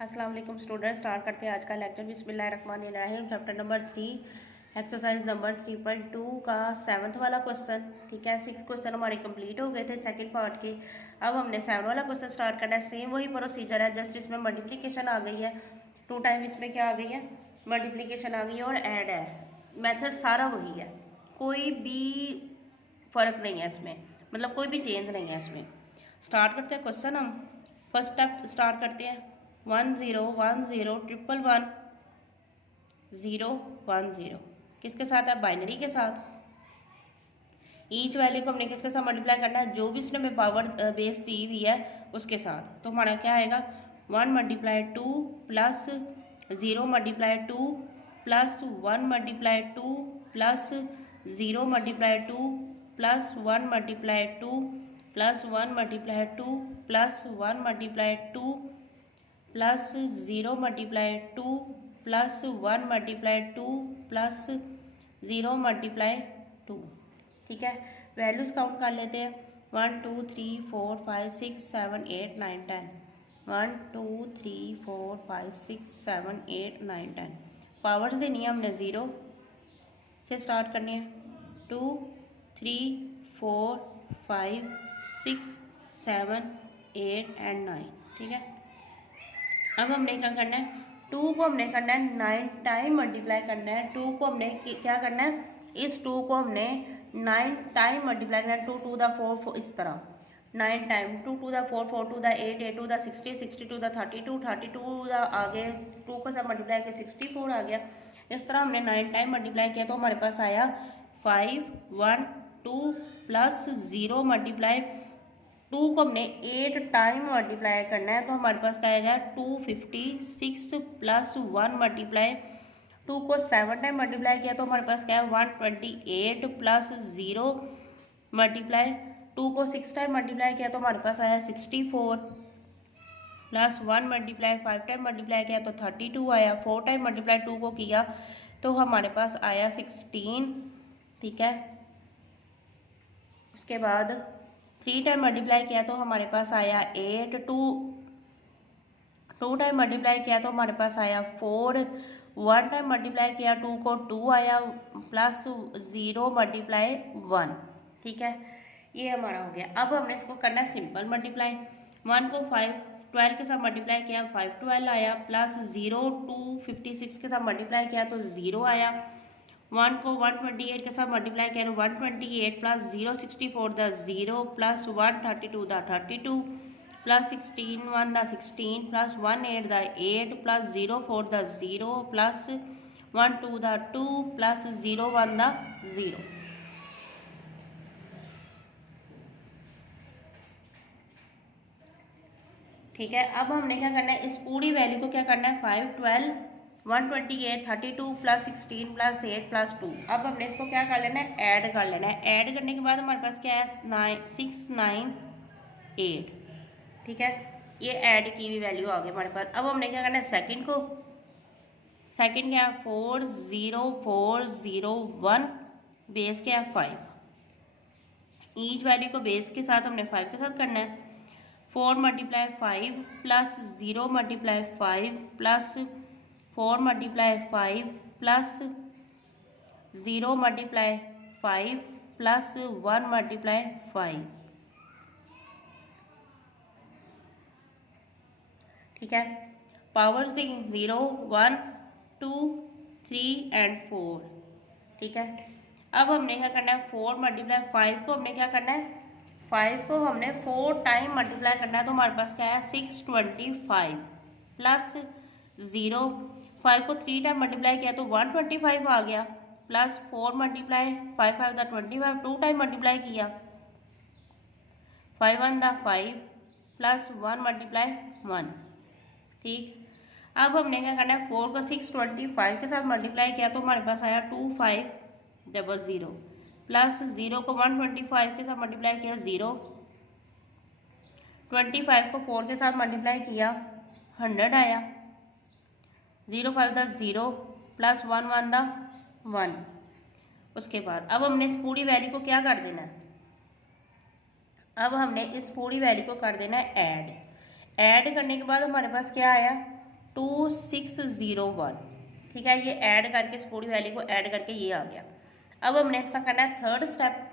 अस्सलाम वालेकुम student. Start करते हैं आज का लेक्चर। बिस्मिल्लाहिर्रहमानिर्रहीम। चैप्टर नंबर 3 एक्सरसाइज नंबर 3.2 का 7th वाला क्वेश्चन। ठीक है, 6 क्वेश्चन हमारे कंप्लीट हो गए थे सेकंड पार्ट के। अब हमने 7 वाला क्वेश्चन स्टार्ट करना है। सेम वही प्रोसीजर है, जस्ट इसमें मल्टीप्लिकेशन आ गई है 2 टाइम। इसमें क्या आ गई है, मल्टीप्लिकेशन आ गई है और ऐड है। मेथड सारा वही है, कोई भी फ़र्क नहीं है इसमें, मतलब कोई भी चेंज नहीं है इसमें। स्टार्ट करते हैं क्वेश्चन। हम फर्स्ट स्टेप स्टार्ट करते हैं। 1 0 1 0 1 1 0 1 0 किसके साथ है, बाइनरी के साथ। ईच वैल्यू को हमने किसके साथ मल्टीप्लाई करना है, जो भी उसने हमें पावर बेस दी हुई है उसके साथ। तो हमारा क्या आएगा, 1 multiply 2 plus 0 multiply 2 plus 1 multiply 2 plus 0 multiply 2 plus 1 multiply 2 plus 1 multiply 2 plus 1 multiply 2 plus 0 multiply 2 plus 1 multiply 2 plus 0 multiply 2। ठीक है, वैल्यूज़ काउंट कर लेते हैं। 1 2 3 4 5 6 7 8 9 10। 1 2 3 4 5 6 7 8 9 10। पावर्स देनी है हमने, 0 से स्टार्ट करनी है। 2 3 4 5 6 7 8 एंड 9। ठीक है, अब हमने क्या करना है, 2 को हमने करना है 9 टाइम मल्टीप्लाई करना है। 2 को हमने क्या करना है, इस 2 को हमने 9 टाइम मल्टीप्लाई करना है। 2 टू द 4 इस तरह 9 time, 2 to the 4 4 to the 8 8 to the 60 60 to the 32 32 the आगे 2 को सब मल्टीप्लाई किया 64 आ गया। इस तरह हमने 9 टाइम मल्टीप्लाई किया तो हमारे पास आया 5 1 2 प्लस 0 मल्टीप्लाई 2 को हमने 8 टाइम मल्टीप्लाई करना है तो हमारे पास क्या आएगा 256 प्लस 1 मल्टीप्लाई 2 को 7 टाइम मल्टीप्लाई किया तो हमारे पास क्या है 128 प्लस 0 मल्टीप्लाई 2 को 6 टाइम मल्टीप्लाई किया तो हमारे पास आया 64 प्लस 1 मल्टीप्लाई 5 टाइम मल्टीप्लाई किया तो 32 आया। 4 टाइम मल्टीप्लाई 2 को किया तो हमारे पास आया 16। ठीक है, उसके बाद 3 टाइम मल्टीप्लाई किया तो हमारे पास आया 8। 2 टाइम मल्टीप्लाई किया तो हमारे पास आया 4। 1 टाइम मल्टीप्लाई किया 2 को 2 आया प्लस 0 मल्टीप्लाई 1। ठीक है, ये हमारा हो गया। अब हमने इसको करना है सिंपल मल्टीप्लाई। 1 को 5 12 के साथ मल्टीप्लाई किया 5 12 आया प्लस 0 2 56 के साथ मल्टीप्लाई किया तो 0 आया। 1 को 128 के साथ मल्टीप्लाई किया 128 plus 0 64 the 0 plus 132 the 32 plus 16 1 the 16 plus 1 8 the 8 plus 0 4 the 0 plus 1 2 the 2 plus 0 1 the 0। ठीक है, अब हमने क्या करना है, इस पूरी वैल्यू को क्या करना है 5 12 128 32 प्लस 16 प्लस 8 प्लस 2। अब हमने इसको क्या कर लेना है, ऐड कर लेना है। ऐड करने के बाद हमारे पास क्या है 6 9 8। ठीक है, ये ऐड की हुई वैल्यू आ गई हमारे पास। अब हमने क्या करना है सेकंड को, सेकंड क्या है 4 0 4 0 1 बेस क्या है 5। ईच वैल्यू को बेस के साथ हमने 5 के साथ करना है। 4 multiply 5 plus 0 multiply 5 plus 4 multiply 5 plus 0 multiply 5 plus 1 multiply 5। ठीक है, पावर्स दी 0 1 2 3 एंड 4। ठीक है, अब हमने क्या करना है 4 मल्टीप्लाई 5 को हमने क्या करना है, 5 को हमने 4 टाइम मल्टीप्लाई करना है तो हमारे पास क्या है 625 प्लस 0। 5 को 3 टाइम मल्टीप्लाई किया तो 125 आ गया प्लस 4 मल्टीप्लाई 5 5 द 25 2 टाइम मल्टीप्लाई किया 5 1 द 5 प्लस 1 मल्टीप्लाई 1। ठीक, अब हमने क्या करना है 4 को 625 के साथ मल्टीप्लाई किया तो हमारे पास आया 2500 प्लस 0 को 125 के साथ मल्टीप्लाई किया 0। 25 को 4 के साथ मल्टीप्लाई किया 100 आया। 0 5 द 0 प्लस 1 1 द 1। उसके बाद अब हमने इस पूरी वैल्यू को क्या कर देना है, अब हमने इस पूरी वैल्यू को कर देना है ऐड। ऐड करने के बाद हमारे पास क्या आया 2601, ठीक है। ये ऐड करके इस पूरी वैल्यू को ऐड करके ये आ गया। अब हमने इसका करना है थर्ड स्टेप,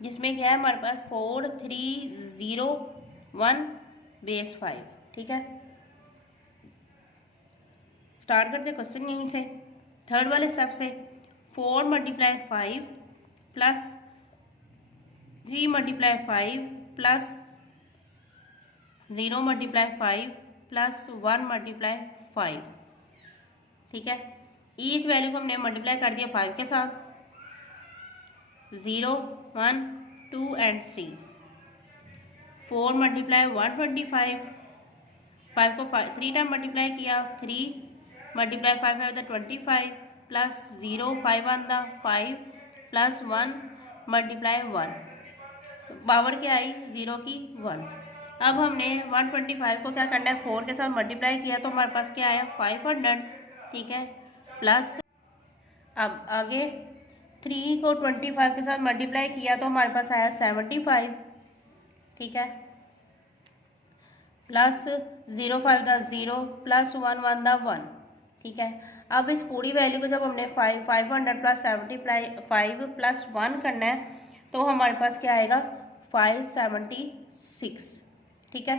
जिसमें क्या है हमारे पास 4301 बेस 5, ठीक है। स्टार्ट करते हैं क्वेश्चन यहीं से, थर्ड वाले स्टेप से। 4 multiply 5 plus 3 multiply 5 plus 0 multiply 5 plus 1 multiply 5, ठीक है। ईच वैल्यू को हमने मल्टीप्लाई कर दिया 5 के साथ, 0 1 2 एंड 3। 4 मल्टीप्लाई 125, 5 को 3 टाइम मल्टीप्लाई किया, 3 मल्टीप्लाई 5 है 25 प्लस 0 5 वन था 5 प्लस 1 मल्टीप्लाई 1, पावर क्या आई 0 की 1। अब हमने 125 को क्या करना है 4 के साथ मल्टीप्लाई किया तो हमारे पास क्या आया 500, ठीक है। प्लस अब आगे 3 को 25 के साथ मल्टीप्लाई किया तो हमारे पास आया 75, ठीक है। प्लस 0 5 दा 0 प्लस 1 1 दा 1, ठीक है। अब इस पूरी वैल्यू को जब हमने 500 प्लस 75 प्लस 1 करना है तो हमारे पास क्या आएगा 576, ठीक है।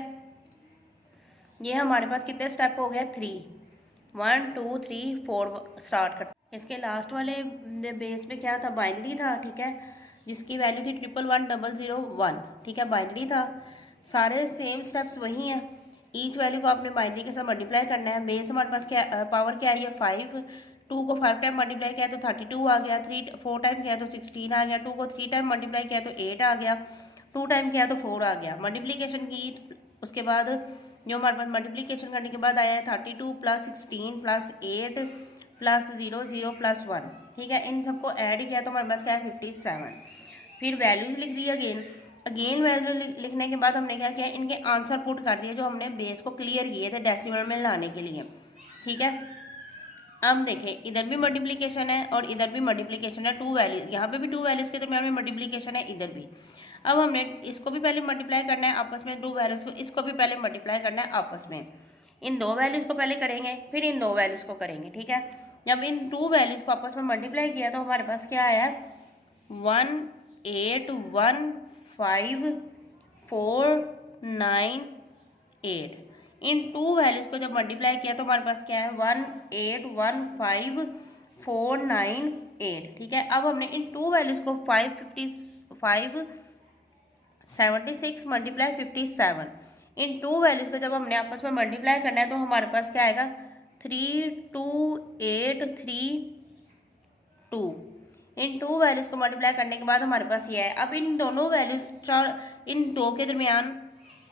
ये हमारे पास कितने स्टेप हो गया 3, 1 2 3 4 स्टार्ट करते हैं। इसके लास्ट वाले बेस पे क्या था बाइनरी था, ठीक है, जिसकी वैल्यू थी 111001, ठीक है, बाइनरी था। सारे सेम स्टेप्स वही हैं। ईच वैल्यू को आपने बाइनरी के साथ मल्टीप्लाई करना है। बेस हमारे पास क्या पावर क्या आई है 5, 2 को 5 टाइम मल्टीप्लाई किया तो 32 आ गया, 4 टाइम किया तो 16 आ गया, 2 को 3 टाइम मल्टीप्लाई किया तो 8 आ गया, 2 टाइम किया तो 4 आ गया। मल्टीप्लीकेशन की उसके बाद जो हमारे पास मल्टीप्लीकेशन करने के बाद आया है 32 प्लस 16 प्लस 8 प्लस 0 0 प्लस 1, ठीक है। इन सबको ऐड किया तो हमारे पास क्या है 57। फिर वैल्यूज लिख दी अगेन वैल्यू लिखने के बाद हमने क्या किया इनके आंसर पुट कर दिए जो हमने बेस को क्लियर किए थे डेसिमल में लाने के लिए, ठीक है। अब देखें इधर भी मल्टीप्लिकेशन है और इधर भी मल्टीप्लिकेशन है, 2 वैल्यूज, यहाँ पे भी 2 वैल्यूज के दरमियान में मल्टीप्लिकेशन है, इधर भी। अब हमने इसको भी पहले मल्टीप्लाई करना है आपस में 2 वैल्यूज को, इसको भी पहले मल्टीप्लाई करना है आपस में। इन 2 वैल्यूज को पहले करेंगे फिर इन 2 वैल्यूज को करेंगे, ठीक है। जब इन 2 वैल्यूज को आपस में मल्टीप्लाई किया तो हमारे पास क्या आया 1815498। इन 2 वैल्यूज को जब मल्टीप्लाई किया तो हमारे पास क्या है 1815498, ठीक है। अब हमने इन 2 वैल्यूज को 576 मल्टीप्लाई 57, इन 2 वैल्यूज को जब हमने आपस में मल्टीप्लाई करना है तो हमारे पास क्या आएगा 32832। इन 2 वैल्यूज को मल्टीप्लाई करने के बाद हमारे पास ये है। अब इन दोनों वैल्यूज इन 2 के दरमियान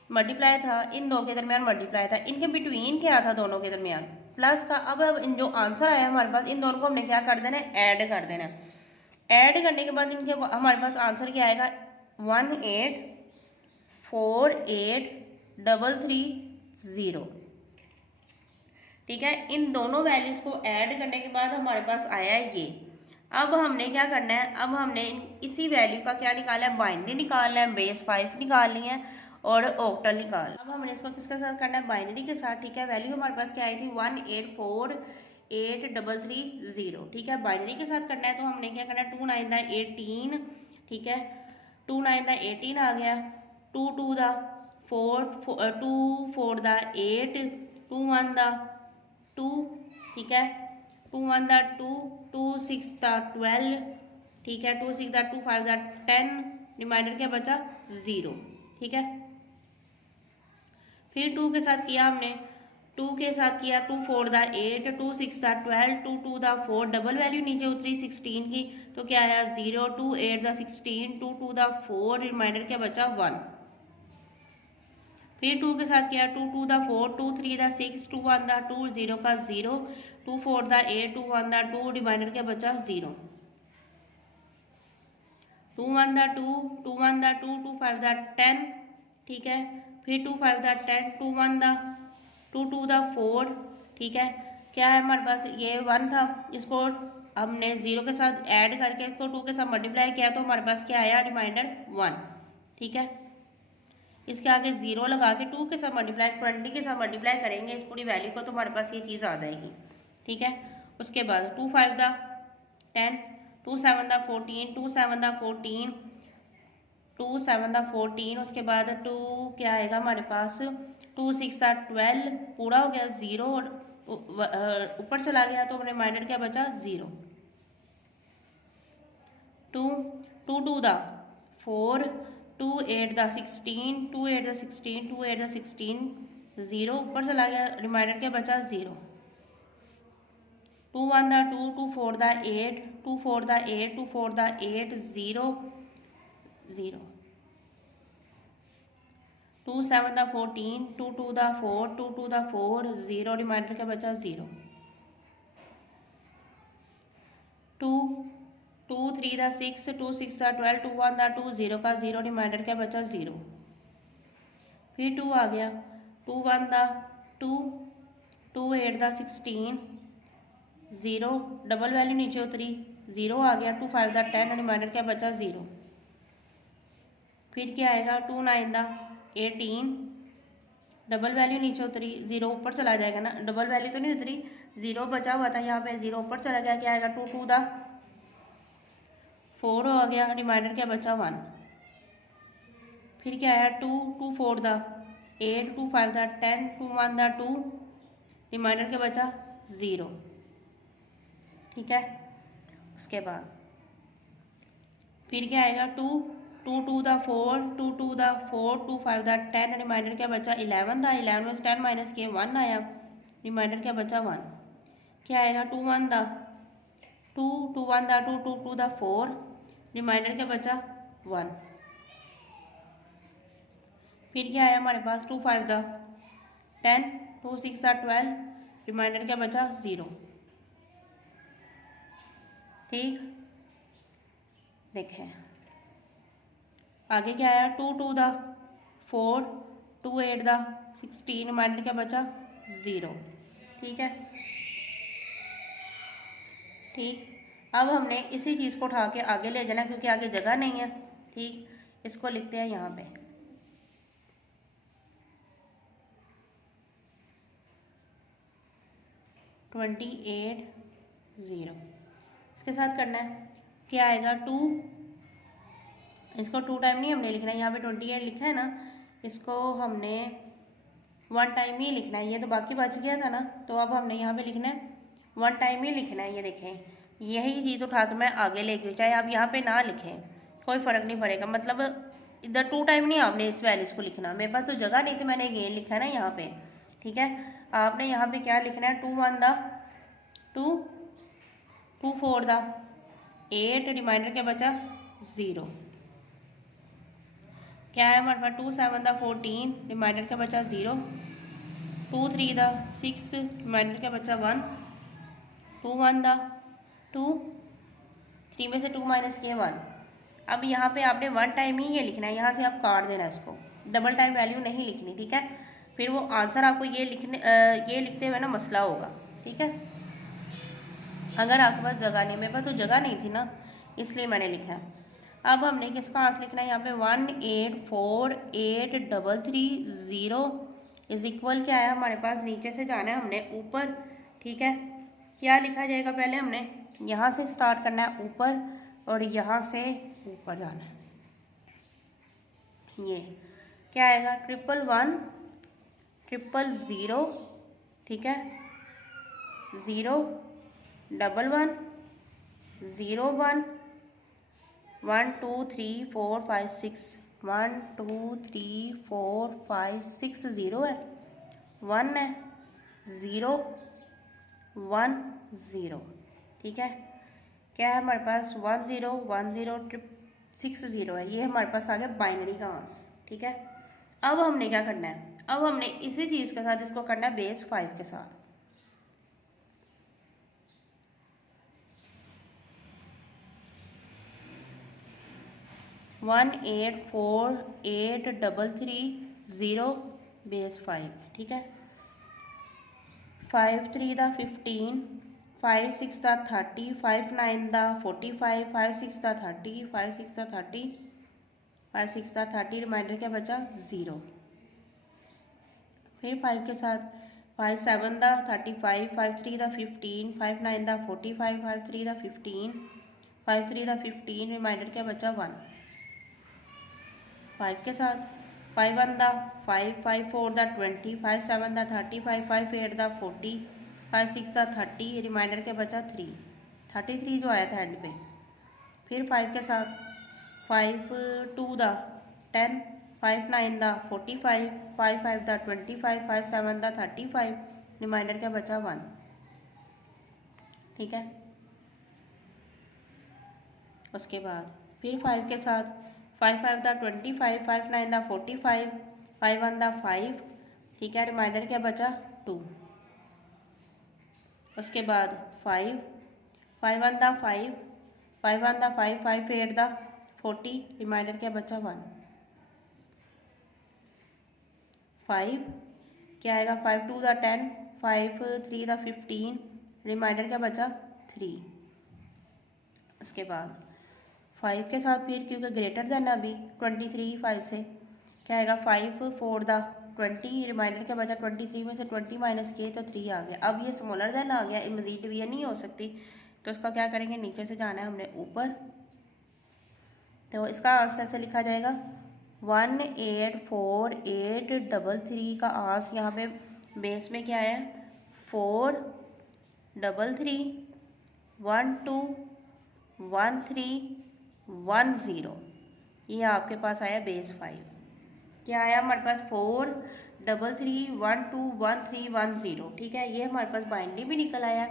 मल्टीप्लाई था, इन 2 के दरमियान मल्टीप्लाई था, इनके बिटवीन क्या था दोनों के दरमियान प्लस का। अब इन जो आंसर आया हमारे पास इन दोनों को हमने क्या कर देना है ऐड कर देना है। ऐड करने के बाद इनके हमारे पास आंसर क्या आएगा 1848330, ठीक है। इन दोनों वैल्यूज को ऐड करने के बाद हमारे पास आया है ये। अब हमने क्या करना है, अब हमने इसी वैल्यू का क्या निकालना है बाइनरी निकालना है, बेस 5 निकालनी है और ऑक्टल निकाल। अब हमने इसको किसके साथ करना है बाइनरी के साथ, ठीक है। वैल्यू हमारे पास क्या आई थी 1848330, ठीक है। बाइनरी के साथ करना है तो हमने क्या करना है 2 9 18, ठीक है, 2 9 18 आ गया, 2 2 4 2 4 8 2 1 2, ठीक है, 2 1 2 2 6 12, ठीक है, 2 6 2 5 10, रिमाइंडर क्या बचा 0, ठीक है। फिर 2 के साथ किया हमने, 2 के साथ किया 2 4 8 2 6 12 2 2 4, डबल वैल्यू नीचे उतरी 16 की तो क्या आया 0, 2 8 16 2 2 4, रिमाइंडर क्या बचा 1। फिर 2 के साथ किया 2 2 4 2 3 6 2 1 2 0 का 0, 2 4 8 2 1 2, रिमाइंडर क्या बचा 0, 2 1 2 2 1 2 2 5 10, ठीक है। फिर 2 5 10 2 1 2 2 4, ठीक है। क्या है हमारे पास ये 1 था, इसको हमने 0 के साथ ऐड करके इसको 2 के साथ मल्टीप्लाई किया तो हमारे पास क्या आया रिमाइंडर 1, ठीक है। इसके आगे 0 लगा के 2 के साथ मल्टीप्लाई 20 के साथ मल्टीप्लाई करेंगे इस पूरी वैल्यू को तो हमारे पास ये चीज़ आ जाएगी। ठीक है, उसके बाद 2 5 दा 10, 2 7 दा 14, 2 7 दा 14, 2 7 दा 14, उसके बाद 2 क्या आएगा हमारे पास 2 6 दा 12, पूरा हो गया 0 और ऊपर चला गया तो रिमाइंडर क्या बचा 0। 2 2 2 दा 4, 2 8 दा 16, 2 8 दा 16, 2 8 दा 16, 0 ऊपर चला गया रिमाइंडर क्या बचा 0। 2 1 दा 2, 2 4 दा 8, 2 4 दा 8, 2 4 दा 8, 0 0। 2 7 दा 14, 2 2 दा 4, 2 2 दा 4, 0 रिमाइंडर क्या बचा 0। 2 2 3 दा 6, 2 6 दा 12, 2 1 दा 2, 0 का 0 रिमाइंडर क्या बचा 0। फिर 2 आ गया 2 1 दा 2, 2 8 दा 16, 0 डबल वैल्यू नीचे उतरी 0 आ गया। 2 5 दा 10 रिमाइंडर क्या बचा 0। फिर क्या आएगा 2 9 दा 18, डबल वैल्यू नीचे उतरी 0 ऊपर चला जाएगा ना, डबल वैल्यू तो नहीं उतरी 0 बचा हुआ था यहाँ पे 0 ऊपर चला गया। क्या आएगा 2 2 दा 4 आ गया रिमाइंडर क्या बचा 1। फिर क्या आया 2 2 4 दा 8, 2 5 दा 10, 2 1 दा 2 रिमाइंडर क्या बचा 0। ठीक है, उसके बाद फिर क्या आएगा 2 2 2 दा 4, 2 2 दा 4, 2 5 दा 10 रिमाइंडर क्या बचा 11 दा 11 में से 10 माइनस किए 1 आया रिमाइंडर क्या बचा 1। क्या आएगा 2 1 दा 2, 2 1 दा 2, 2 2 दा 4 रिमाइंडर क्या बचा 1। फिर क्या आया हमारे पास 2 5 दा 10, 2 6 दा 12 रिमाइंडर क्या बचा 0। ठीक, देखें आगे क्या आया 2 2 दा 4, 2 8 दा 16 रिमाइंडर क्या बचा 0। ठीक है, ठीक, अब हमने इसी चीज़ को उठा के आगे ले जाना क्योंकि आगे जगह नहीं है। ठीक, इसको लिखते हैं यहाँ पे 28 0। इसके साथ करना है क्या आएगा 2, इसको 2 टाइम नहीं हमने लिखना है, यहाँ पे 28 लिखा है ना, इसको हमने 1 टाइम ही लिखना है। ये तो बाकी बच गया था ना, तो अब हमने यहाँ पे लिखना है 1 टाइम ही लिखना है। ये देखें यही चीज़ उठा के मैं आगे लेके, चाहे आप यहाँ पे ना लिखें कोई फ़र्क नहीं पड़ेगा, मतलब इधर 2 टाइम नहीं आपने इस वैल्यूज़ को लिखना। मेरे पास तो जगह नहीं थी, मैंने ये लिखा है ना यहाँ पे। ठीक है, आपने यहाँ पे क्या लिखना है 2 1 दा 2, 2 4 दा 8 रिमाइंडर क्या बचा 0। क्या है हमारे पास 2 7 दा 14 रिमाइंडर क्या बचा 0। 2 3 दा 6 रिमाइंडर क्या बचा 1। 2 1 दा 2, 3 में से 2 माइनस किए 1। अब यहाँ पे आपने 1 टाइम ही ये लिखना है, यहाँ से आप काट देना इसको, डबल टाइम वैल्यू नहीं लिखनी। ठीक है, फिर वो आंसर आपको ये लिखते हुए ना मसला होगा। ठीक है, अगर आपके पास जगह नहीं, मेरे पास तो जगह नहीं थी ना इसलिए मैंने लिखा है। अब हमने किसका आंसर लिखना है यहाँ पे 1 8 4 8 3 3 0 इज इक्वल क्या है हमारे पास, नीचे से जाना है हमने ऊपर। ठीक है, क्या लिखा जाएगा पहले हमने यहाँ से स्टार्ट करना है ऊपर और यहाँ से ऊपर जाना है। ये क्या आएगा 1 1 1 0, ठीक है 0 1 1 0 1 1 2 3 4 5 6 1 2 3 4 5 6 0 है, 1 है 0 1 0। ठीक है, क्या है हमारे पास 1 0 1 0 6 0 है। ये हमारे पास आ गया बाइनरी का आंसर। ठीक है, अब हमने क्या करना है, अब हमने इसी चीज़ के साथ इसको करना है बेस 5 के साथ। One 8 4 8 3 3 0 base 5। ठीक है, 5 3 दा 15, 5 6 दा 30, 5 9 दा 45, 5 6 दा 30, 5 6 दा 30, 5 6 दा 30, रिमाइंडर क्या बचा 0। फिर 5 के साथ 5 7 दा 35, 5 3 दा 15, 5 9 दा 45, 5 3 दा 15, 5 3 दा 15, रिमाइंडर क्या बचा 1। 5 के साथ 5 1 दा 5, 5 4 दा 20, 5 7 दा 35, 5 8 दा 40, 5 6 दा 30, रिमाइंडर क्या बचा 3, 33 जो आया था एंड पे। फिर 5 के साथ 5 2 दा 10, 5 9 दा 45, 5 5 दा 25, 5 7 दा 35, रिमाइंडर क्या बचा 1। ठीक है। उसके बाद फिर 5 के साथ 5 5 दा 25, 5 9 दा 45, 5 1 दा 5, ठीक है, रिमाइंडर क्या बचा 2। उसके बाद 5 5 1 दा 5, 5 1 दा 5, 5 8 दा 40, रिमाइंडर क्या बचा 1। 5 क्या आएगा 5 2 दा 10, 5 3 दा 15, रिमाइंडर क्या बचा 3। उसके बाद 5 के साथ फिर क्योंकि ग्रेटर देन अभी 23 5 से क्या आएगा 5 4 दा 20, रिमाइंडर क्या बचा 23 में से 20 माइनस किए तो 3 आ गया। अब ये स्मॉलर देन आ गया, मजीद डिवीजन नहीं हो सकती, तो उसका क्या करेंगे, नीचे से जाना है हमने ऊपर। तो इसका आंसर कैसे लिखा जाएगा 18483 का आंसर यहाँ पे बेस में क्या है 4 3 3 1 2 1 3 1 0, ये आपके पास आया बेस 5। क्या आया हमारे पास 4 3 3 1 2 1 3 1 0। ठीक है, ये हमारे पास बाइनरी भी निकल आया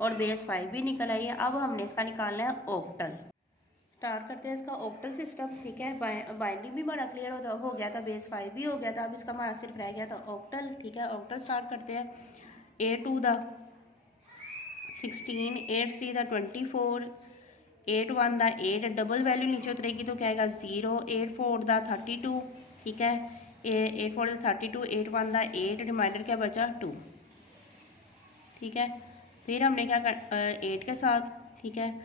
और बेस 5 भी निकल आई है। अब हमने इसका निकालना है ऑक्टल। स्टार्ट करते हैं इसका ऑक्टल सिस्टम। ठीक है, बाइनरी भी बड़ा क्लियर हो गया था, बेस 5 भी हो गया था, अब इसका हमारा सिर्फ रह गया था ऑक्टल। ठीक है, ऑक्टल स्टार्ट करते हैं। 8 2 दा 16, 8 3 दा 24, 8 1 दा 8, डबल वैल्यू नीचे उतरेगी तो क्या आएगा 0, 8 4 दा 32, ठीक है, 8 4 दा 32, 8 1 दा 8, रिमाइंडर क्या बचा 2। ठीक है, फिर हमने क्या कर 8 के साथ, ठीक है,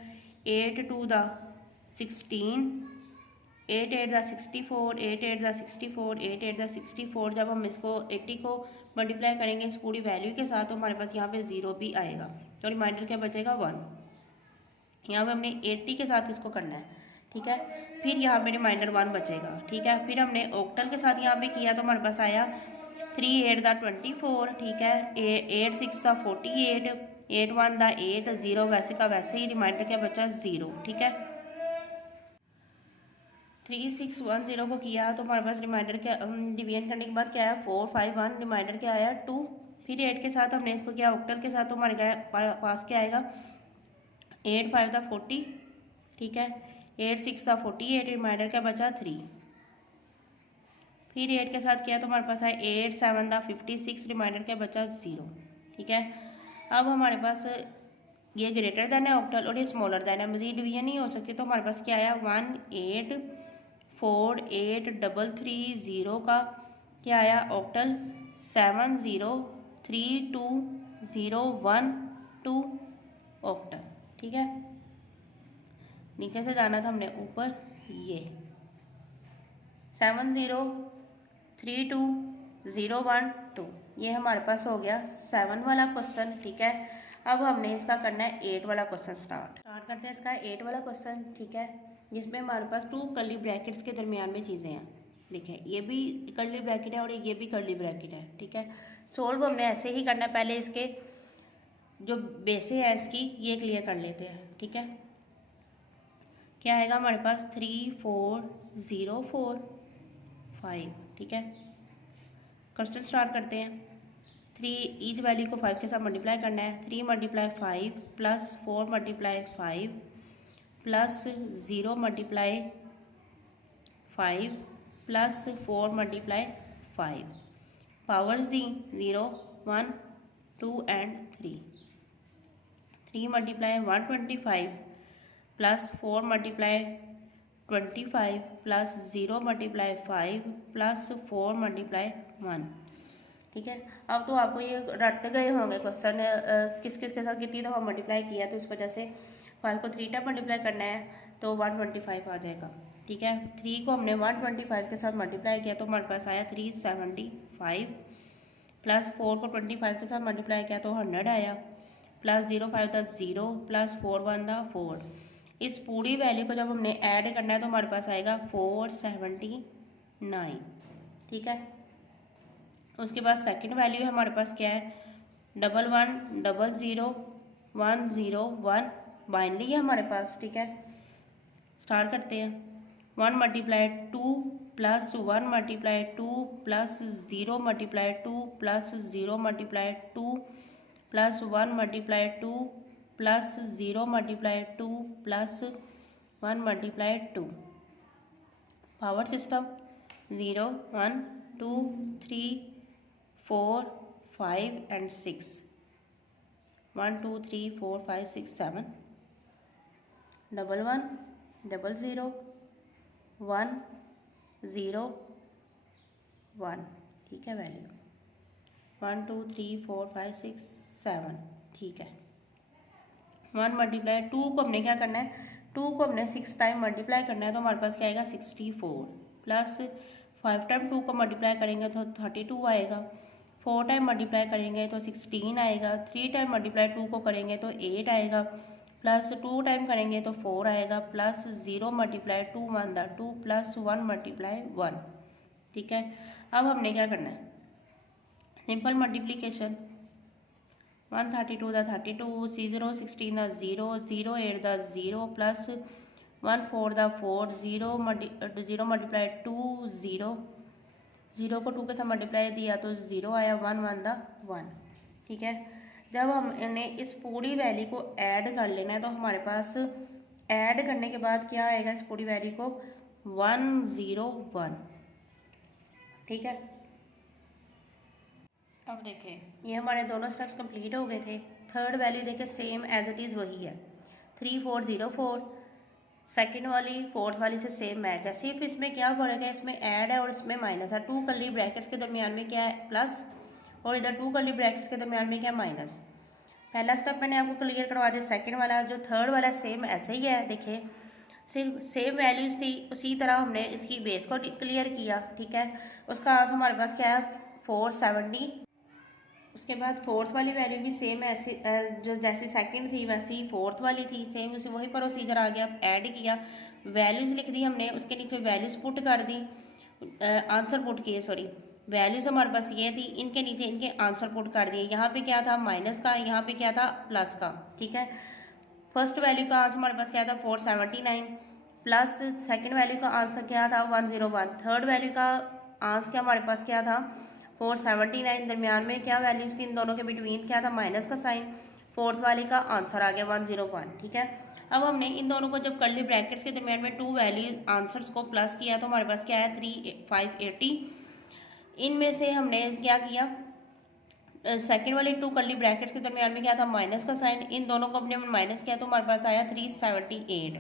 8 2 दा 16, 8 8 दा 64, 8 8 दा 64, 8 8 दा 64। जब हम इसको 80 को मल्टीप्लाई करेंगे इस पूरी वैल्यू के साथ तो हमारे पास यहाँ पे 0 भी आएगा, तो रिमाइंडर क्या बचेगा 1। यहाँ पे हमने 80 के साथ इसको करना है। ठीक है, फिर यहाँ पे रिमाइंडर 1 बचेगा। ठीक है, फिर हमने ऑक्टल के साथ यहाँ पे किया तो हमारे पास आया 3 8 दा 24, ठीक है, 8 6 दा 48, 8 1 दा 8, 0 वैसे का वैसे ही, रिमाइंडर क्या बचा 0। ठीक है, 3 6 1 0 को किया तो हमारे पास रिमाइंडर क्या डिवीजन करने के बाद क्या आया 4 5 1, रिमाइंडर क्या आया 2। फिर 8 के साथ हमने इसको किया ऑक्टल के साथ तो हमारे पास क्या आएगा 8 5 दा 40, ठीक है, 8 6 दा 48, रिमाइंडर क्या बचा 3। फिर 8 के साथ किया तो हमारे पास है 8 7 दा 56, रिमाइंडर क्या बचा 0। ठीक है, अब हमारे पास ये ग्रेटर देन है ऑक्टल और ये स्मॉलर देन है, मजीद डिवीजन नहीं हो सकती, तो हमारे पास क्या आया 1 8 4 8 3 3 0 का क्या आया ऑक्टल 7 0 3 2 0 1 2 ऑक्टल। ठीक है, नीचे से जाना था हमने ऊपर, ये 7 0 3 2 0 1 2, ये हमारे पास हो गया 7 वाला क्वेश्चन। ठीक है, अब हमने इसका करना है 8 वाला क्वेश्चन। स्टार्ट करते हैं इसका 8 वाला क्वेश्चन। ठीक है, जिसमें हमारे पास 2 कर्ली ब्रैकेट्स के दरमियान में चीज़ें हैं। देखें, ये भी कर्ली ब्रैकेट है और ये भी कर्ली ब्रैकेट है। ठीक है, सोल्व हमने ऐसे ही करना है, पहले इसके जो बेसे है इसकी ये क्लियर कर लेते हैं। ठीक है, क्या आएगा हमारे पास 3 4 0 4 5। ठीक है, क्वेश्चन स्टार्ट करते हैं। 3 ईच वैल्यू को 5 के साथ मल्टीप्लाई करना है। 3 multiply 5 plus 4 multiply 5 plus 0 multiply 5 plus 4 multiply 5, powers the 0 1 2 and 3। 3 multiply 125 plus 4 multiply 25 plus 0 multiply 5 plus 4 multiply 1। ठीक है, अब तो आपको ये रट गए होंगे क्वेश्चन किस किस के साथ कितनी दफ़ा मल्टीप्लाई किया, तो इस वजह से 5 को 3 टाइम मल्टीप्लाई करना है तो 125 आ जाएगा। ठीक है। 3 को हमने 125 के साथ मल्टीप्लाई किया तो हमारे पास आया 375, प्लस 4 को 25 के साथ मल्टीप्लाई किया तो 100 आया, प्लस 05 था 0, प्लस 41 था 4। इस पूरी वैल्यू को जब हमने ऐड करना है तो हमारे पास आएगा 479, ठीक है। उसके बाद सेकंड वैल्यू हमारे पास क्या है, 11001001 बाइनरी है हमारे पास, ठीक है। स्टार्ट करते हैं। 1 multiply 2 plus 1 multiply 2 plus 0 multiply 2 plus 0 multiply 2 plus 1 multiply 2 plus 0 multiply 2 plus 1 multiply 2। Power system 0 1 2 3 4 5 and 6, 1 2 3 4 5 6 7, 11 00 1 0 1, ठीक है। वैल्यू 1 2 3 4 5 6 7, ठीक है। 1 मल्टीप्लाई 2 को हमने क्या करना है, 2 को हमने 6 टाइम मल्टीप्लाई करना है तो हमारे पास क्या आएगा 64, प्लस 5 टाइम 2 को मल्टीप्लाई करेंगे तो 32 आएगा, 4 टाइम मल्टीप्लाई करेंगे तो 16 आएगा, 3 टाइम मल्टीप्लाई 2 को करेंगे तो 8 आएगा, प्लस 2 टाइम करेंगे तो 4 आएगा, प्लस 0 मल्टीप्लाई 2 1 दा 2 प्लस 1 मल्टीप्लाई 1, ठीक है। अब हमने क्या करना है, सिंपल मल्टीप्लिकेशन। 132 दा 32, 0 16 दा 0, 0 8 दा 0, प्लस 1 4 दा 4, 0 मल्टीप्लाई 2 0, 0 को 2 के साथ मल्टीप्लाई दिया तो 0 आया, 1 1 दा 1, ठीक है। जब हमने इस पूरी वैल्यू को ऐड कर लेना है तो हमारे पास ऐड करने के बाद क्या आएगा, इस पूरी वैल्यू को 101, ठीक है। अब देखें ये हमारे दोनों स्टेप्स कंप्लीट हो गए थे। थर्ड वैल्यू देखें सेम एज इट इज़ वही है, 3404, सेकंड वाली फोर्थ वाली से सेम मैच है, सिर्फ इसमें क्या फर्क है, इसमें ऐड है और इसमें माइनस है। 2 कर्ली ब्रैकेट्स के दरमियान में क्या है प्लस, और इधर 2 कर्ली ब्रैकेट्स के दरमियान में क्या माइनस। पहला स्टेप मैंने आपको क्लियर करवा दिया। सेकंड वाला जो थर्ड वाला सेम ऐसे ही है, देखिए सिर्फ सेम वैल्यूज थी, उसी तरह हमने इसकी बेस को क्लियर किया, ठीक है। उसका आंसर हमारे पास क्या है 470। उसके बाद फोर्थ वाली वैल्यू भी सेम ऐसी जो जैसी सेकंड थी वैसी फोर्थ वाली थी, सेम उसी वही प्रोसीजर आ गया। ऐड किया, वैल्यूज़ लिख दी हमने, उसके नीचे वैल्यूज़ पुट कर दी, आंसर पुट किए, सॉरी वैल्यूज़ हमारे पास ये थी, इनके नीचे इनके आंसर पुट कर दिए। यहाँ पे क्या था माइनस का, यहाँ पे क्या था प्लस का, ठीक है। फर्स्ट वैल्यू का आंसर हमारे पास क्या था 479, प्लस सेकंड वैल्यू का आंसर क्या था 101, थर्ड वैल्यू का आंसर क्या हमारे पास क्या था 479, दरमियान में क्या वैल्यूज थी, इन दोनों के बिटवीन क्या था माइनस का साइन, फोर्थ वाली का आंसर आ गया 101, ठीक है। अब हमने इन दोनों को जब कर्ली ब्रैकेट्स के दरमियान में 2 वैल्यू आंसर्स को प्लस किया तो हमारे पास क्या है 3580। इनमें से हमने क्या किया, सेकंड वाली 2 कर्ली ब्रैकेट्स के दरमियान में क्या था माइनस का साइन, इन दोनों को हमने माइनस किया तो हमारे पास आया 378।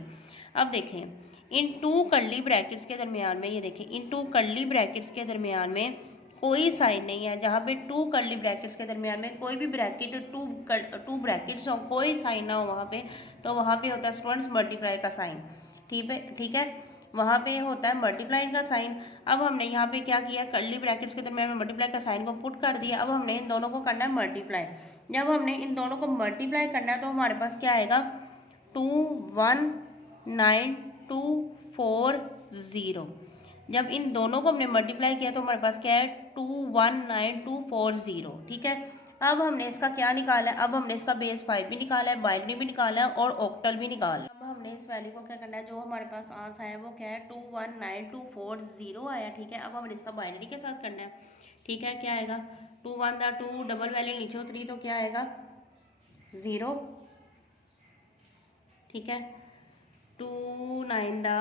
अब देखें इन 2 कर्ली ब्रैकेट्स के दरमियान में, ये देखें इन 2 कर्ली ब्रैकेट्स के दरमियान में कोई साइन नहीं है। जहाँ पे 2 कर्ली ब्रैकेट्स के दरमियान में कोई भी ब्रैकेट 2 ब्रैकेट्स हो, कोई साइन ना हो वहाँ पे, तो वहाँ पे होता है स्टूडेंट्स मल्टीप्लाई का साइन, ठीक है, वहाँ पे होता है मल्टीप्लाई का साइन। अब हमने यहाँ पे क्या किया, कर्ली ब्रैकेट्स के दरमियान में मल्टीप्लाई का साइन को पुट कर दिया। अब हमने इन दोनों को करना है मल्टीप्लाई। जब हमने इन दोनों को मल्टीप्लाई करना है तो हमारे पास क्या आएगा 219,240। जब इन दोनों को हमने मल्टीप्लाई किया तो हमारे पास क्या है 219,240, ठीक है। अब हमने इसका क्या निकाला है, अब हमने इसका बेस 5 भी निकाला है, बाइनरी भी निकाला है और ऑक्टल भी निकाला है। अब हमने इस वैल्यू को क्या करना है, जो हमारे पास आंसर है वो क्या है 219,240 आया, ठीक है। अब हमने इसका बाइनरी के साथ करना है, ठीक है। क्या आएगा 2 1 दा 2, डबल वैल्यू नीचे उतरी तो क्या आएगा 0, ठीक है। 2 9 दा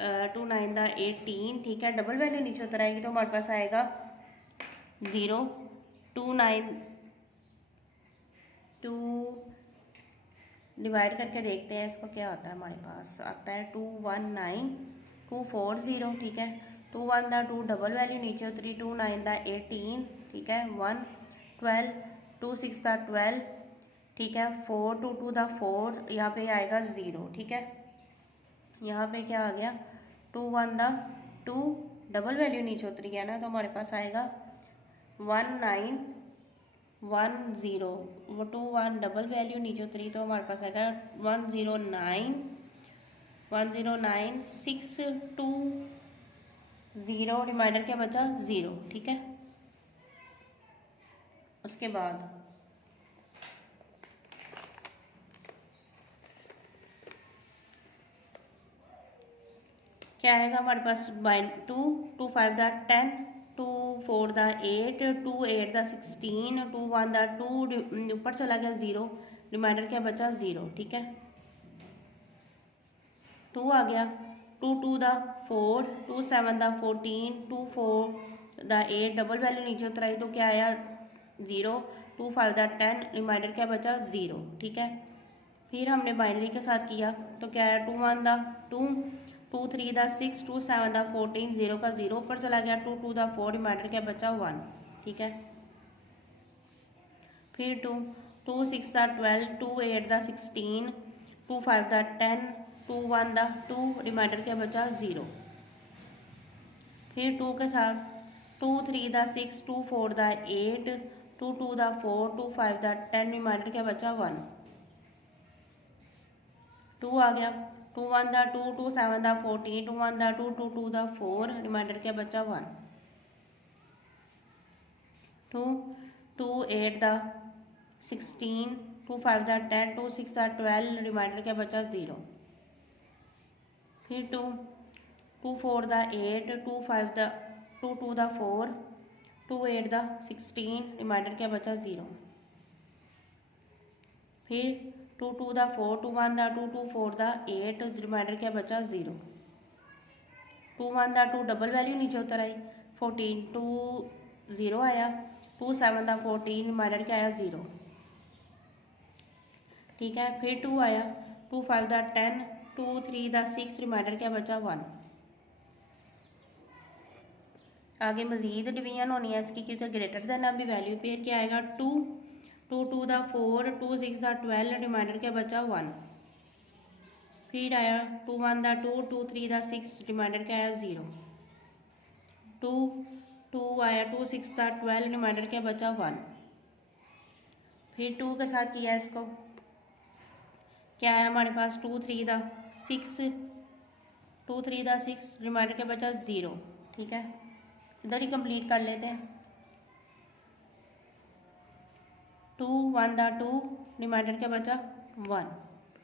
18, ठीक है। डबल वैल्यू नीचे उतर आएगी तो हमारे पास आएगा 0, 2 डिवाइड करके देखते हैं इसको क्या आता है, हमारे पास आता है 219,240, ठीक है। 2 1 दा 2, डबल वैल्यू नीचे उतरी, 2 9 दा 18, ठीक है। 1 12, 2 6 दा 12, ठीक है। 4 2 2 दा 4, यहाँ पे आएगा 0, ठीक है। यहाँ पे क्या आ गया 2 1 द 2, डबल वैल्यू नीचे उतरी है ना, तो हमारे पास आएगा 1910। वो 2 1 डबल वैल्यू नीचे उतरी तो हमारे पास आएगा 109,620। रिमाइंडर क्या बचा 0, ठीक है। उसके बाद क्या आएगा हमारे पास 2 2 5 द 10, 2 4 द 8, 2 8 द 16, 2 1 द 2, ऊपर चला गया 0, रिमाइंडर क्या बचा 0, ठीक है। 2 आ गया, 2 2 द 4, 2 7 द 14, 2 4 द 8, डबल वैल्यू नीचे उतराई तो क्या आया 0, 2 5 द 10, रिमाइंडर क्या बचा 0, ठीक है। फिर हमने बाइनरी के साथ किया तो क्या आया 2 1 द 2, 2 3 द 6, 2 7 द 14, 0 का 0 ऊपर चला गया, 2 2 द 4, रिमाइंडर क्या बचा 1, ठीक है। फिर 2 2 6 द 12, 2 8 द 16, 2 5 द 10, 2 1 द 2, रिमाइंडर क्या बचा 0। फिर 2 के साथ 2 3 द 6, 2 4 द 8, 2 2 द 4, 2 5 द 10, रिमाइंडर क्या बचा 1। 2 आ गया, 2 1 द 2, 2 7 द 14, 2 1 द 2, 2 2 द 4, रिमाइंडर क्या बचा 1। 2 2 8 द 16, 2 5 द 10, 2 6 द 12, रिमाइंडर क्या बचा 0। फिर 2 2 4 द 8, 2 5 द 2 2 द 4, 2 8 द 16, रिमाइंडर क्या बचा 0। फिर 2 2 द 4, 2 1 द 2, 2 4 द 8, रिमाइंडर क्या बचा 0। 2 1 द 2, डबल वैल्यू नीचे उतर आई, 14 2 0 आया, 2 7 द 14, रिमाइंडर क्या आया 0, ठीक है। फिर 2 आया, 2 5 द 10, 2 3 द 6, रिमाइंडर क्या बचा 1। आगे मजीद डिवीजन होनी है इसकी क्योंकि ग्रेटर देन अभी वैल्यू फिर क्या आएगा 2 2 2 द 4, 2 6 द 12, रिमाइंडर क्या बचा 1। फिर आया 2 1 द 2, 2 3 द 6, रिमाइंडर क्या आया 0। 2 2 आया, 2 6 द 12, रिमाइंडर क्या बचा 1। फिर 2 के साथ किया इसको, क्या आया हमारे पास 2 3 द 6, 2 3 द 6, रिमाइंडर क्या बचा 0, ठीक है। इधर ही कंप्लीट कर लेते हैं। 2 1 द 2, रिमाइंडर क्या बचा 1,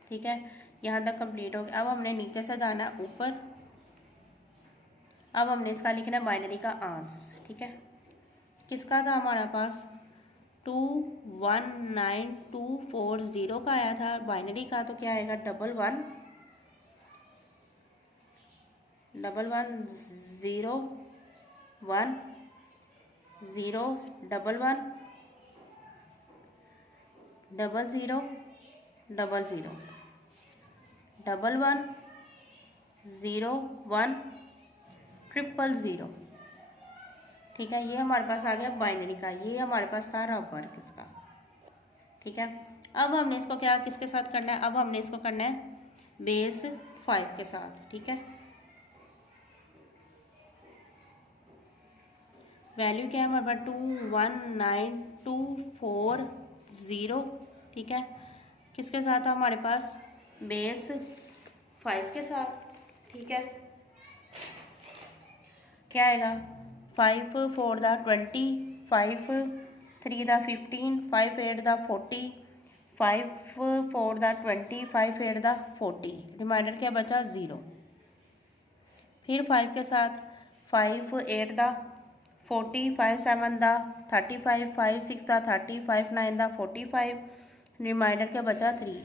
ठीक है। यहाँ तक कंप्लीट हो गया। अब हमने नीचे से जाना ऊपर, अब हमने इसका लिखना है बाइनरी का आंस, ठीक है। किसका था हमारे पास 219240 का आया था बाइनरी का, तो क्या आएगा 1 1 1 1 0 1 0 1 1 0 0 0 0 1 1 0 1 0 0, ठीक है। ये हमारे पास आ गया बाइनरी का, ये हमारे पास था रफ वर्क इसका, ठीक है। अब हमने इसको क्या किसके साथ करना है, अब हमने इसको करना है बेस 5 के साथ, ठीक है। वैल्यू क्या है हमारे पास 21924 ठीक है। किसके साथ है हमारे पास बेस 5 के साथ, ठीक है। क्या आएगा 5 4 द 20, 5 3 द 15, 5 8 द 40, 5 4 द 20, 5 8 द 40, रिमाइंडर क्या बचा 0। फिर 5 के साथ 5 8 द 40, 5 7 द 35, 5 6 द 30, 5 9 द 45, रिमाइंडर क्या बचा 3।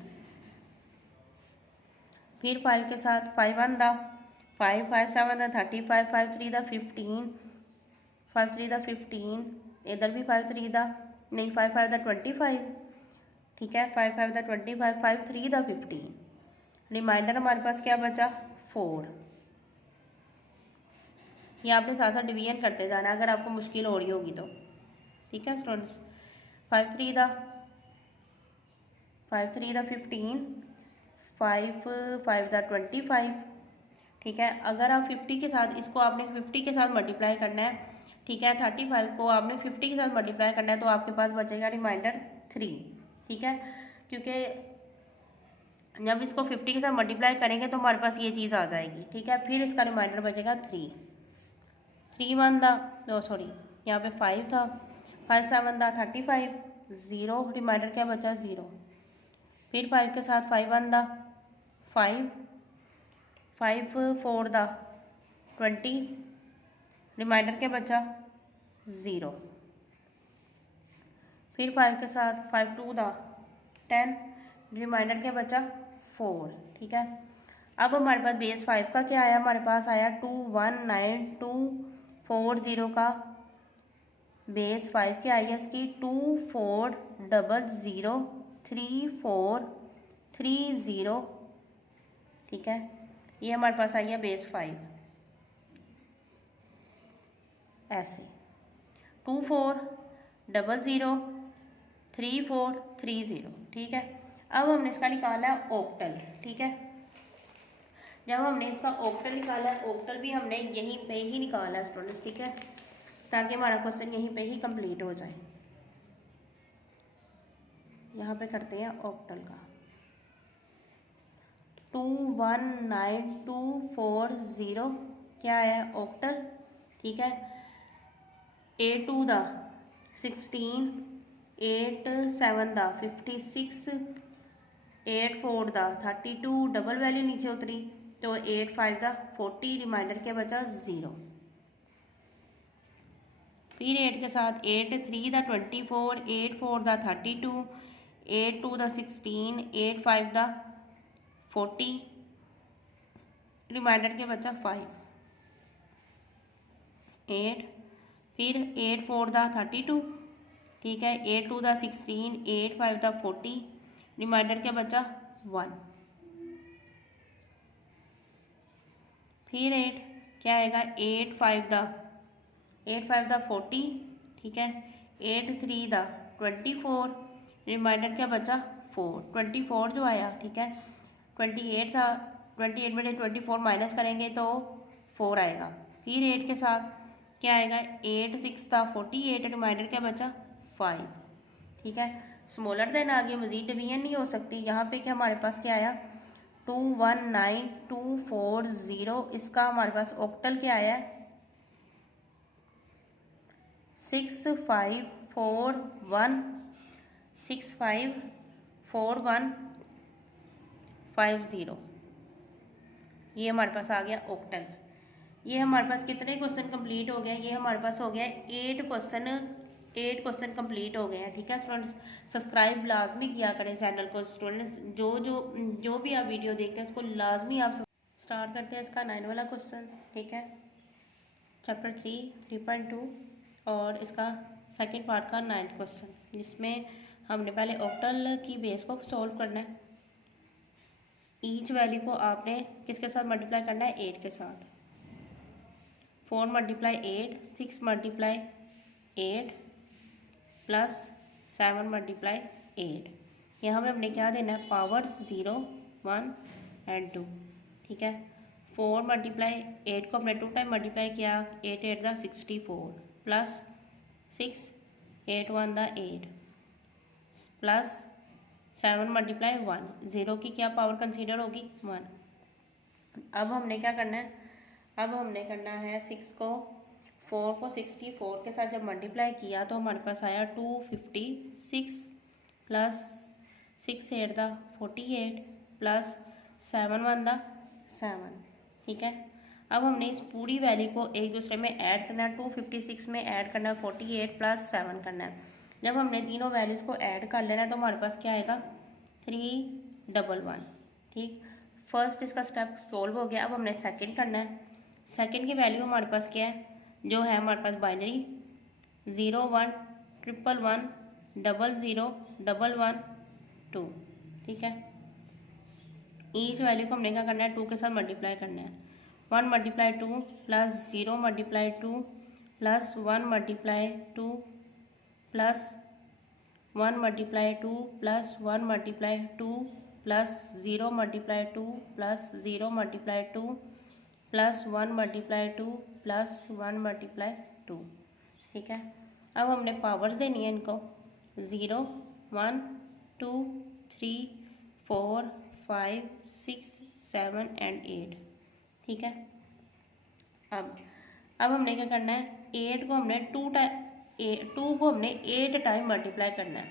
फिर 5 के साथ 5 1 द 5, 5 7 द 35, 5 3 द 15, 5 3 द 15, इधर भी 5 3 द नहीं 5 5 द 25, ठीक है। 5 5 द 25, 5 3 द 15, रिमाइंडर हमारे पास क्या बचा 4। ये आपने साथ साथ डिवीजन करते जाना अगर आपको मुश्किल हो रही होगी तो, ठीक है स्टूडेंट्स। 5 3 द 15, 5 5 द 25, ठीक है। अगर आप 50 के साथ इसको आपने 50 के साथ मल्टीप्लाई करना है, ठीक है, 35 को आपने 50 के साथ मल्टीप्लाई करना है, तो आपके पास बचेगा रिमाइंडर 3, ठीक है। क्योंकि जब इसको 50 के साथ मल्टीप्लाई करेंगे तो हमारे पास ये चीज़ आ जाएगी, ठीक है। फिर इसका रिमाइंडर बचेगा 3 वन था, सॉरी यहाँ पे 5 था, 5 7 था 35, 0 रिमाइंडर क्या बचा 0। फिर 5 के साथ 5 वन था 5, 5 4 था 20, रिमाइंडर क्या बचा 0। फिर 5 के साथ 5 2 था 10, रिमाइंडर क्या बचा 4, ठीक है। अब हमारे पास बेस 5 का क्या आया, हमारे पास आया 219,240 का बेस 5 क्या आई है इसकी 24003430, ठीक है। ये हमारे पास आई है बेस 5 ऐसे 24003430, ठीक है। अब हमने इसका निकाला है ऑक्टल, ठीक है। जब हमने इसका ऑक्टल निकाला है, ऑक्टल भी हमने यहीं पे ही निकाला है स्टूडेंट्स, ठीक है, ताकि हमारा क्वेश्चन यहीं पे ही कंप्लीट हो जाए। यहाँ पे करते हैं ऑक्टल का 219,240 क्या है ऑक्टल, ठीक है। 8 2 दा 16, 8 7 दा 56, 8 4 दा 32, डबल वैल्यू नीचे उतरी तो 8 5 दा 40, रिमाइंडर क्या बचा 0। फिर 8 के साथ 8 3 दा 24, 8 4 दा 32, 8 2 दा 16, 8 5 दा 40, रिमाइंडर क्या बचा 5, 8 फिर 8 4 दा 32, ठीक है, 8 2 दा 16, 8 5 दा 40, रिमाइंडर क्या बचा 1। फिर 8 क्या आएगा 8 5 दा 40, ठीक है, 8 3 दा 24, रिमाइंडर क्या बचा 4, 24 जो आया, ठीक है। 28 था, 28 में 24 माइनस करेंगे तो 4 आएगा। फिर 8 के साथ क्या आएगा 8 6 था 48, रिमाइंडर क्या बचा 5, ठीक है। स्मॉलर देन आगे मजीद डिवीजन नहीं हो सकती। यहाँ पे क्या हमारे पास क्या आया 219,240, इसका हमारे पास ऑक्टल क्या आया 654150, ये हमारे पास आ गया ऑक्टल। ये हमारे पास कितने क्वेश्चन कंप्लीट हो गए, ये हमारे पास हो गया 8 क्वेश्चन कंप्लीट हो गए हैं, ठीक है स्टूडेंट्स। सब्सक्राइब लाजमी किया करें चैनल को स्टूडेंट्स, जो भी आप वीडियो देखते हैं उसको लाजमी आप स्टार्ट करते हैं इसका 9 वाला क्वेश्चन, ठीक है, चैप्टर 3.2 और इसका सेकंड पार्ट का 9th क्वेश्चन, जिसमें हमने पहले ऑक्टल की बेस को सॉल्व करना है। ईच वैल्यू को आपने किसके साथ मल्टीप्लाई करना है 8 के साथ। 4 मल्टीप्लाई 8, 6 मल्टीप्लाई 8 प्लस 7 मल्टीप्लाई 8। यहाँ पे हमने क्या देना है पावर्स 0 1 एंड 2, ठीक है। 4 मल्टीप्लाई 8 को हमने 2 टाइम मल्टीप्लाई किया, 8 8 दा 64 प्लस 6 8 1 दा 8 प्लस 7 मल्टीप्लाई 1, 0 की क्या पावर कंसीडर होगी 1। अब हमने क्या करना है, अब हमने करना है 4 को 64 के साथ जब मल्टीप्लाई किया तो हमारे पास आया 256 प्लस 6 8 दा 48 प्लस 7 1 दा 7, ठीक है। अब हमने इस पूरी वैल्यू को एक दूसरे में ऐड करना है, 256 में ऐड करना है 48 प्लस 7 करना है। जब हमने तीनों वैल्यूज़ को ऐड कर लेना है तो हमारे पास क्या आएगा 311, ठीक। फर्स्ट इसका स्टेप सोल्व हो गया। अब हमने सेकंड करना है। सेकंड की वैल्यू हमारे पास क्या है, जो है हमारे पास बाइनरी 0 1 1 1 0 0 1 1 2, ठीक है। ईच वैल्यू को हमने क्या करना है 2 के साथ मल्टीप्लाई करना है। 1 multiply 2 plus 0 multiply 2 plus 1 multiply 2 plus 1 multiply 2 plus 1 multiply 2 plus 0 multiply 2 plus 0 multiply 2 plus 1 multiply 2 plus 1 multiply 2। ठीक है, अब हमने पावर्स देनी है इनको, 0 1 2 3 4 5 6 7 एंड 8। ठीक है, अब हमने क्या करना है, 8 को हमने 2 को हमने 8 टाइम मल्टीप्लाई करना है।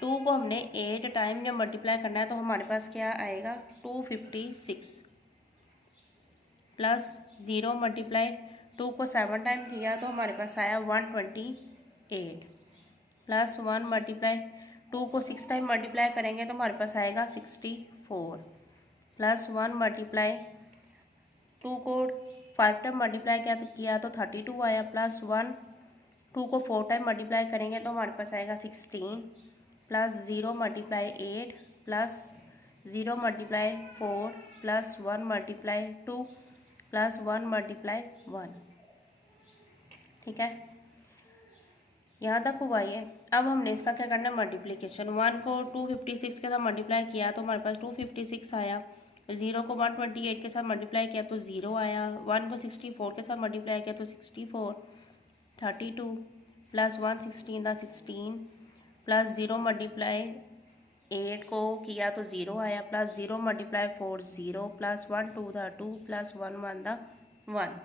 2 को हमने 8 टाइम जब मल्टीप्लाई करना है तो हमारे पास क्या आएगा, 256 प्लस 0 मल्टीप्लाई 2 को 7 टाइम किया तो हमारे पास आया 128 प्लस 1 मल्टीप्लाई 2 को 6 टाइम मल्टीप्लाई करेंगे तो हमारे पास आएगा 64 प्लस 1 मल्टीप्लाई 2 को 5 टाइम मल्टीप्लाई किया तो 32 आया, प्लस 1 2 को 4 टाइम मल्टीप्लाई करेंगे तो हमारे पास आएगा 16 plus 0 multiply 8 plus 0 multiply 4 plus 1 multiply 2 plus 1 multiply 1। ठीक है, यहाँ तक हुआ ये। अब हमने इसका क्या करना है, मल्टीप्लिकेशन। 1 को 256 के साथ मल्टीप्लाई किया तो हमारे पास 256 आया, 0 को 128 के साथ मल्टीप्लाई किया तो 0 आया, 1 को 64 के साथ मल्टीप्लाई किया तो 64, 32 प्लस 1 16 था 16 प्लस 0 मल्टीप्लाई 8 को किया तो 0 आया, प्लस 0 मल्टीप्लाई 4 0 प्लस 1 2 था 2 प्लस 1 1 था 1।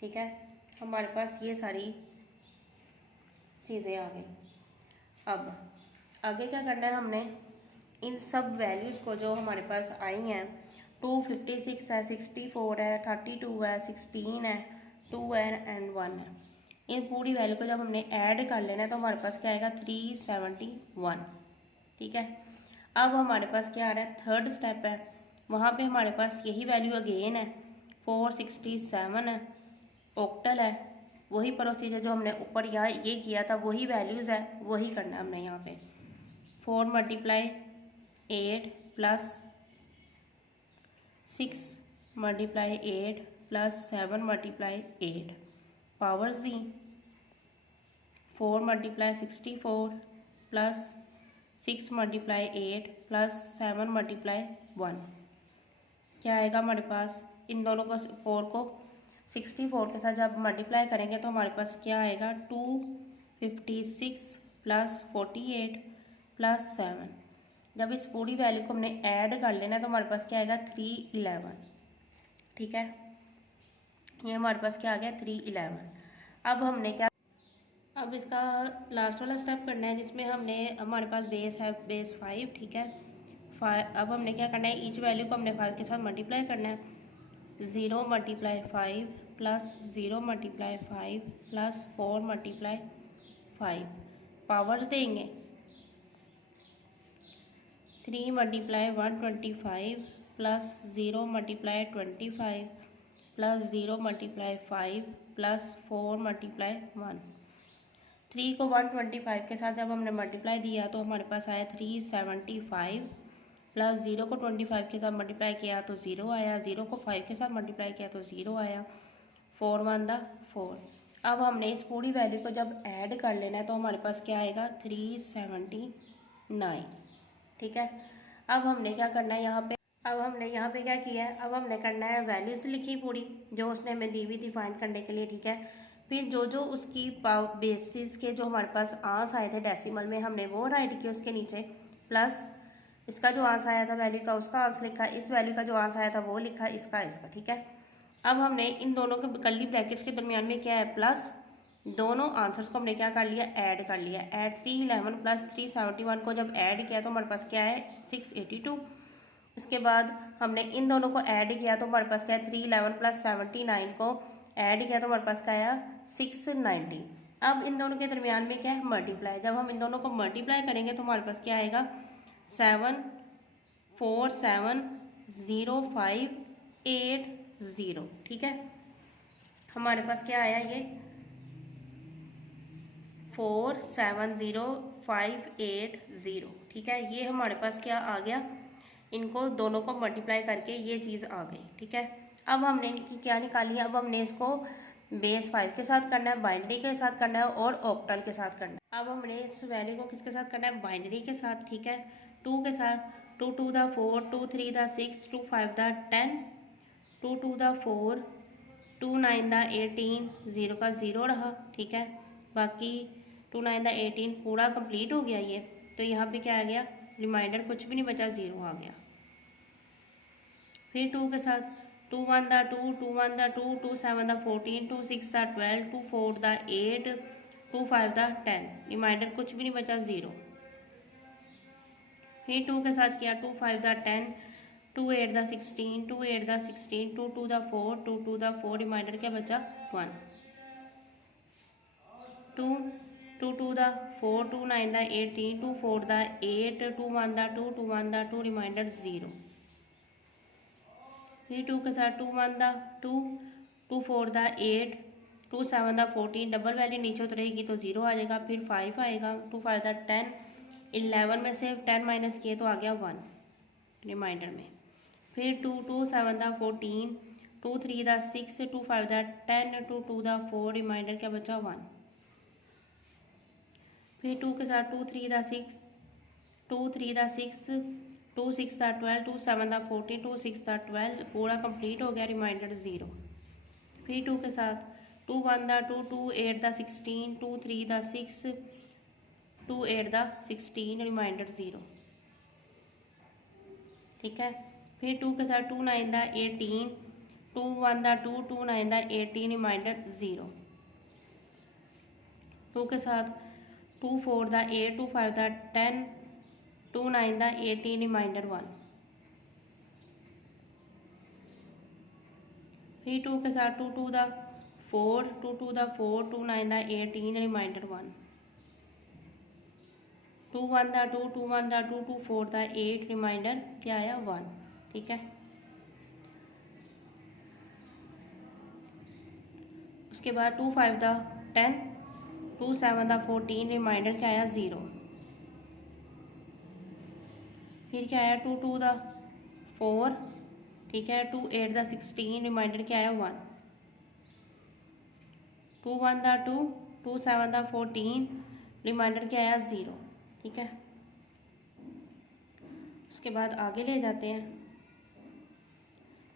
ठीक है, हमारे पास ये सारी चीज़ें आ गई। अब आगे क्या करना है, हमने इन सब वैल्यूज़ को जो हमारे पास आई हैं, 256 है, 64 है, 32 है, 16 है, 2 है एंड 1 है, इन पूरी वैल्यू को जब हमने ऐड कर लेना है तो हमारे पास क्या आएगा, 371। ठीक है, अब हमारे पास क्या आ रहा है, थर्ड स्टेप है, वहाँ पे हमारे पास यही वैल्यू अगेन है, 467 है, ऑक्टल है, वही प्रोसीजर जो हमने ऊपर यहाँ ये किया था वही वैल्यूज़ है, वही करना है हमने यहाँ पे। 4 multiply 8 plus 6 multiply 8 plus 7 multiply 8 powers दी, 4 multiply 64 plus 6 multiply 8 plus 7 multiply 1। क्या आएगा हमारे पास, इन दोनों को 4 को 64 के साथ जब मल्टीप्लाई करेंगे तो हमारे पास क्या आएगा, 256 प्लस 48 प्लस 7। जब इस पूरी वैल्यू को हमने ऐड कर लेना है तो हमारे पास क्या आएगा, 311। ठीक है, ये हमारे पास क्या आ गया, 311। अब हमने क्या, अब इसका लास्ट वाला स्टेप करना है जिसमें हमने, हमारे पास बेस है, बेस 5। ठीक है, अब हमने क्या करना है, ईच वैल्यू को हमने 5 के साथ मल्टीप्लाई करना है, 0 multiply 5 plus 0 multiply 5 plus 4 multiply 5 powers देंगे, 3 multiply 125 plus 0 multiply 25 plus 0 multiply 5 plus 4 multiply 1। 3 को 125 के साथ जब हमने मल्टीप्लाई दिया तो हमारे पास आया 375 प्लस 0 को 25 के साथ मल्टीप्लाई किया तो 0 आया, 0 को 5 के साथ मल्टीप्लाई किया तो 0 आया, 4 1 था 4। अब हमने इस पूरी वैल्यू को जब ऐड कर लेना है तो हमारे पास क्या आएगा, 379। ठीक है, अब हमने क्या करना है यहाँ पे, अब हमने यहाँ पे क्या किया है, अब हमने करना है वैल्यूज़ लिखी पूरी जो उसने हमें दी हुई थी फाइंड करने के लिए। ठीक है, फिर जो जो उसकी बेसिस के जो हमारे पास आंस आए थे डेसिमल में हमने वो राइट किए उसके नीचे, प्लस इसका जो आंसर आया था वैल्यू का उसका आंसर लिखा, इस वैल्यू का जो आंसर आया था वो लिखा, इसका इसका। ठीक है, अब हमने इन दोनों के कर्ली ब्रैकेट्स के दरमियान में क्या है, प्लस दोनों आंसर्स को हमने क्या कर लिया, ऐड कर लिया। ऐड 311 प्लस 371 को जब ऐड किया तो हमारे पास क्या है, 682। इसके बाद हमने इन दोनों को ऐड किया तो हमारे पास क्या है, 311 प्लस 79 को ऐड किया तो हमारे पास क्या आया, 690। अब इन दोनों के दरमियान में क्या है, मल्टीप्लाई। जब हम इन दोनों को मल्टीप्लाई करेंगे तो हमारे पास क्या आएगा, 7470580। ठीक है, हमारे पास क्या आया, ये 470580। ठीक है, ये हमारे पास क्या आ गया, इनको दोनों को मल्टीप्लाई करके ये चीज़ आ गई। ठीक है, अब हमने इनकी क्या निकाली है, अब हमने इसको बेस 5 के साथ करना है, बाइनरी के साथ करना है और ऑक्टल के साथ करना है। अब हमने इस वैल्यू को किसके साथ करना है, बाइनरी के साथ। ठीक है, 2 के साथ, 2 2 था 4, 2 3 था 6, 2 5 था 10, 2 2 दा 4, 2 9 दा 18, 0 का 0 रहा, ठीक है। बाकी 2 9 दा 18 पूरा कंप्लीट हो गया ये, तो यहाँ पे क्या आ गया, रिमाइंडर कुछ भी नहीं बचा, 0 आ गया। फिर 2 के साथ 2 1 दा 2, 2 1 दा 2, 2 7 दा 14, 2 6 दा 12, 2 4 दा 8, 2 5 दा 10, रिमाइंडर कुछ भी नहीं बचा, 0। फिर 2 के साथ किया 2 5 दा 10, 2 8 दा 16, 2 8 दा 16, 2 2 दा 4, 2 2 दा 4, रिमाइंडर क्या बचा, 1। 2 2 2 दा 4, 2 9 दा 18, 2 4 दा 8, 2 1 दा 2, 2 1 दा 2, रिमाइंडर 0। फिर 2 के साथ 2 1 दा 2, 2 4 दा 8, 2 7 दा 14, डबल वैल्यू नीचे उतरेगी तो 0 आ जाएगा। फिर 5 आएगा, 2 5 दा 10, 11 में से 10 माइनस किए तो आ गया 1 रिमाइंडर में। फिर 2 2 7 दा 14, 2 3 दा 6, 2 5 दा 10, 2 2 दा 4, रिमाइंडर क्या बचा, 1। फिर 2 के साथ 2 3 दा 6, 2 3 दा 6, 2 6 दा 12, 2 7 दा 14, 2 6 दा 12, पूरा कंप्लीट हो गया, रिमाइंडर 0। फिर 2 के साथ 2 1 दा 2, 2 8 दा 16, 2 3 दा 6, 2 8 दा 16, रिमाइंडर 0, ठीक है। फिर 2 के साथ 2 9 दा 18, 2 1 दा 2, 2 9 दा 18, रिमाइंडर 0। 2 के साथ 2 4 दा 8, 2 5 दा 10, 2 9 दा 18, रिमाइंडर 1। फिर 2 के साथ 2 2 दा 4, 2 2 दा 4, 2 9 दा 18, रिमाइंडर 1। 2 1 दा 2, 2 1 दा 2, 2 4 दा 8, रिमाइंडर क्या आया, 1, ठीक है। उसके बाद 2 5 दा 10, 2 7 दा 14, रिमाइंडर क्या आया, 0। फिर क्या आया 2 2 दा 4, ठीक है। 2 8 दा 16, रिमाइंडर क्या आया, 1। 2 1 दा 2, 2 7 दा 14, रिमाइंडर क्या आया, 0, ठीक है। उसके बाद आगे ले जाते हैं,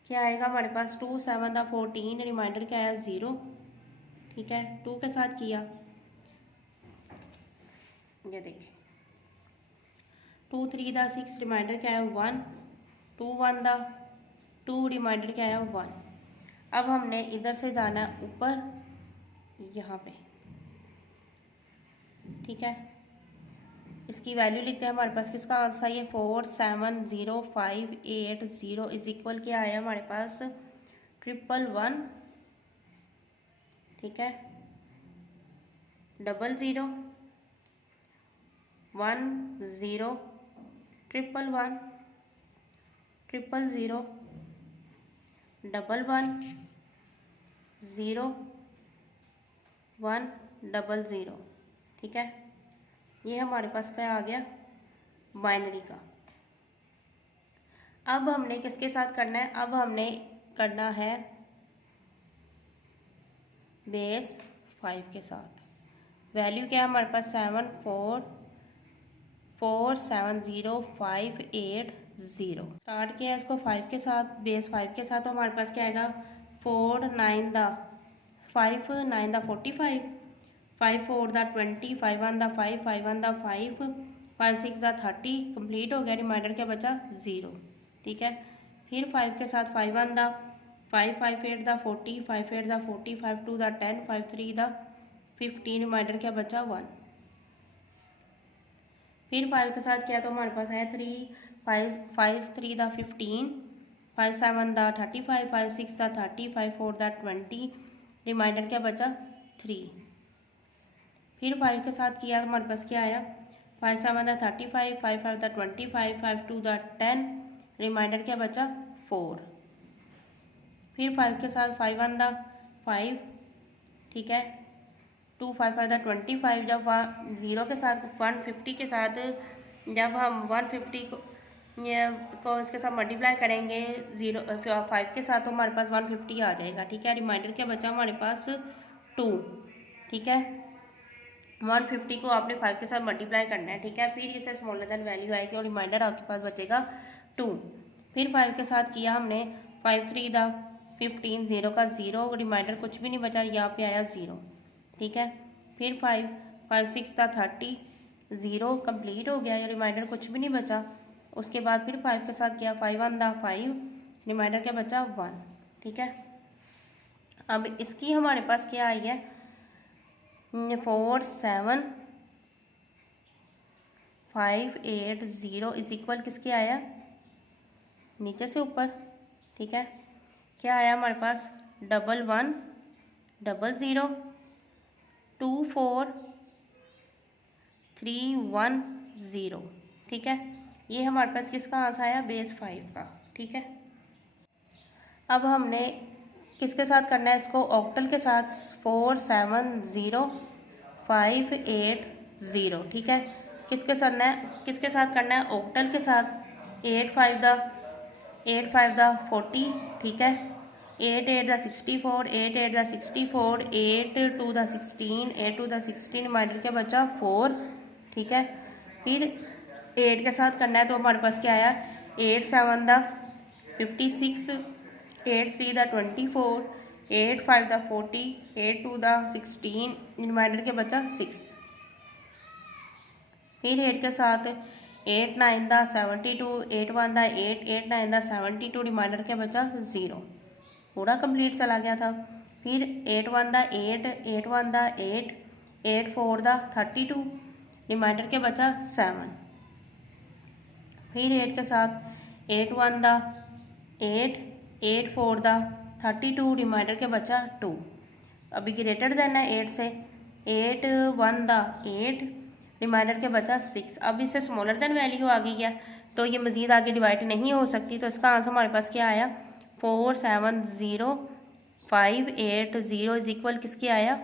क्या आएगा हमारे पास, 2 7 दा 14, रिमाइंडर क्या आया, 0, ठीक है। 2 के साथ किया, ये देखिए 2 3 दा 6, रिमाइंडर क्या आया, 1, 2 1 दा 2, रिमाइंडर क्या आया, 1। अब हमने इधर से जाना है ऊपर यहाँ पे, ठीक है। इसकी वैल्यू लिखते हैं, हमारे पास किसका आंसर है, 4 7 0 5 8 0 इज इक्वल क्या आया हमारे पास, 111, ठीक है, 0 0 1 0 111 0 0 11 0 1 0 0, ठीक है। ये हमारे पास क्या आ गया, बाइनरी का। अब हमने किसके साथ करना है, अब हमने करना है बेस 5 के साथ। वैल्यू क्या है हमारे पास, 7 4 4 7 0 5 8 0। स्टार्ट किया है इसको 5 के साथ, बेस 5 के साथ, तो हमारे पास क्या आएगा, 4 9 दा 5, 9 दा 45, 5 4 दा 20, 5 1 दा 5, 5 1 दा 5, 5 6 दा 30, कंप्लीट हो गया, रिमाइंडर क्या बचा, 0, ठीक है। फिर 5 के साथ 5 1 दा 5, 5 8 दा 40, 5 8 दा 40, 5 2 दा 10, 5 3 दा 15, रिमाइंडर क्या बचा, 1। फिर 5 के साथ किया तो हमारे पास है 3 5 3 दा 15, 5 7 दा 35, 5 6 दा 30, 5 4 दा 20, रिमाइंडर क्या बचा, 3। फिर 5 के साथ किया हमारे पास क्या आया, 5 7 दा 35, 5 5 दा 25, 5 2 दा 10, रिमाइंडर क्या बचा, 4। फिर 5 के साथ 5 1 दा 5, ठीक है, 2 5 5 दा 25, जब 0 के साथ 150 के साथ जब हम 150 को इसके साथ मल्टीप्लाई करेंगे 5 के साथ, तो हमारे पास 150 आ जाएगा, ठीक है। रिमाइंडर क्या बचा हमारे पास, 2, ठीक है। 150 को आपने 5 के साथ मल्टीप्लाई करना है, ठीक है। फिर इसे स्मॉलर देन वैल्यू आएगी और रिमाइंडर आपके पास बचेगा 2। फिर 5 के साथ किया हमने 5 3 दा 15 0 का 0, रिमाइंडर कुछ भी नहीं बचा, यहाँ पे आया 0, ठीक है। फिर 5 5 6 था 30, 0 कंप्लीट हो गया, रिमाइंडर कुछ भी नहीं बचा। उसके बाद फिर 5 के साथ किया, 5 1 था 5, रिमाइंडर क्या बचा 1, ठीक है। अब इसकी हमारे पास क्या आई है 4 7 5 8 0 इज इक्वल किसके आया, नीचे से ऊपर, ठीक है। क्या आया हमारे पास 1 1 0 0 2 4 3 1 0, ठीक है। ये हमारे पास किसका आंसर आया, बेस 5 का, ठीक है। अब हमने किसके साथ करना है इसको, ऑक्टल के साथ, 4 7 0 5 8 0, ठीक है। किसके साथ करना है, ऑक्टल के साथ। 8 5 दा 40, ठीक है। 8 8 दा 64, 8 8 दा 64, 8 2 दा 16, 8 2 दा 16, रिमाइंडर क्या बचा 4, ठीक है। फिर 8 के साथ करना है तो हमारे पास क्या आया, 8 7 दा 56, 8 3 दा 24, 8 5 दा 40, 8 2 दा 16, रिमाइंडर क्या बचा 6। फिर 8 के साथ 8 9 दा 72, 8 1 दा 8, 8 9 दा 72, रिमाइंडर क्या बचा 0, पूरा कंप्लीट चला गया था। फिर 8 1 दा 8, 8 1 दा 8, 8 4 दा 32, रिमाइंडर क्या बचा 7। फिर 8 के साथ 8 1 दा 8, 8 4 दा 32, रिमाइंडर क्या बचा 2। अभी ग्रेटर देन है 8 से, 8 1 दा 8, रिमाइंडर के बचा 6। अब इससे स्मॉलर देन वैल्यू आ गई है तो ये मज़ीद आगे डिवाइड नहीं हो सकती, तो इसका आंसर हमारे पास क्या आया 4 7 0 5 8 0 इज इक्वल किसके आया,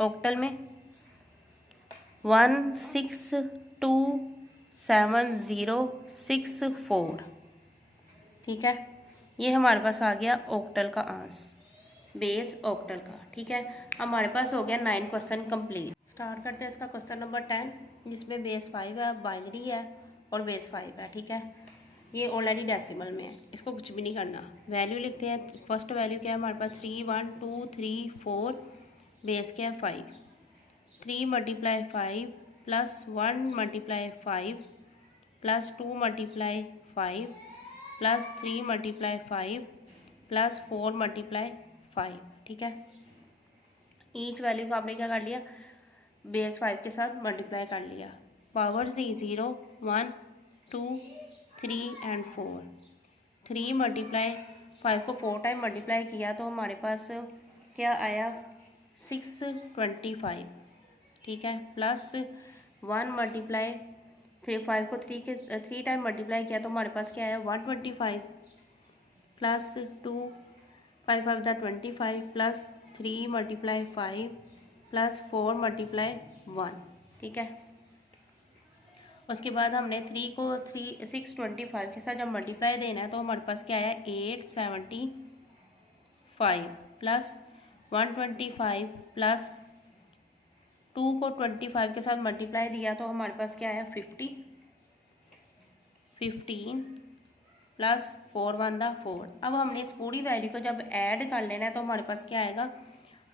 ऑक्टल में 1 6 2 7 0 6 4, ठीक है। ये हमारे पास आ गया ऑक्टल का आंसर, बेस ऑक्टल का, ठीक है। हमारे पास हो गया 9 क्वेश्चन कंप्लीट। स्टार्ट करते हैं इसका क्वेश्चन नंबर 10, जिसमें बेस 5 है, बाइनरी है और बेस 5 है, ठीक है। ये ऑलरेडी डेसिमल में है, इसको कुछ भी नहीं करना। वैल्यू लिखते हैं, फर्स्ट वैल्यू क्या है हमारे पास 3 1 2 3 4, बेस क्या है 5, 3 multiply 5 plus 1 multiply 5 plus 2 multiply 5 plus 3 multiply 5 plus 4 multiply 5, ठीक है। ईच वैल्यू को आपने क्या कर लिया, बेस 5 के साथ मल्टीप्लाई कर लिया। पावर्स दी 0 1 2 3 एंड 4, 3 मल्टीप्लाई 5 को 4 टाइम मल्टीप्लाई किया तो हमारे पास क्या आया 625, ठीक है। प्लस 1 मल्टीप्लाई 5 को 3 टाइम मल्टीप्लाई किया तो हमारे पास क्या आया 125, प्लस 2 5 5 दा 25, प्लस 3 मल्टीप्लाई 5 प्लस 4 मल्टीप्लाई 1, ठीक है। उसके बाद हमने 3 को 625 के साथ जब मल्टीप्लाई देना है तो हमारे पास क्या आया 875 प्लस 125 प्लस 2 को 25 के साथ मल्टीप्लाई दिया तो हमारे पास क्या आया 15 प्लस 4 1 दा 4। अब हमने इस पूरी वैल्यू को जब ऐड कर लेना है तो हमारे पास क्या आएगा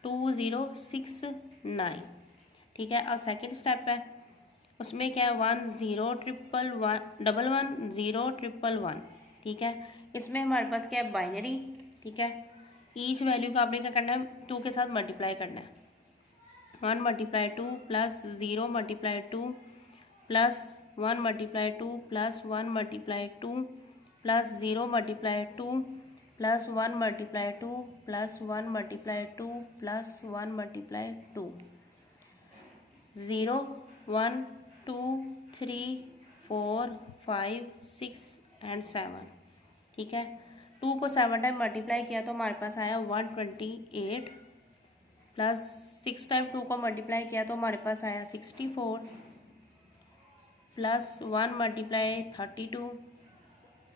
2069, ठीक है। और सेकंड स्टेप है उसमें क्या है 1 0 1 1 1 0 1 1, ठीक है। इसमें हमारे पास क्या है बाइनरी, ठीक है। ईच वैल्यू को आपने क्या करना है 2 के साथ मल्टीप्लाई करना है, 1 multiply 2 plus 0 multiply 2 plus 1 multiply 2 plus 1 multiply 2 plus 0 multiply 2 plus 1 multiply 2 plus 1 multiply 2 plus 1 multiply 2, 0 1 2 3 4 5 6 and 7, ठीक है। 2 को 7 टाइम मल्टीप्लाई किया तो हमारे पास आया 128, प्लस 6 टाइम 2 को मल्टीप्लाई किया तो हमारे पास आया 64, प्लस 1 मल्टीप्लाई 32,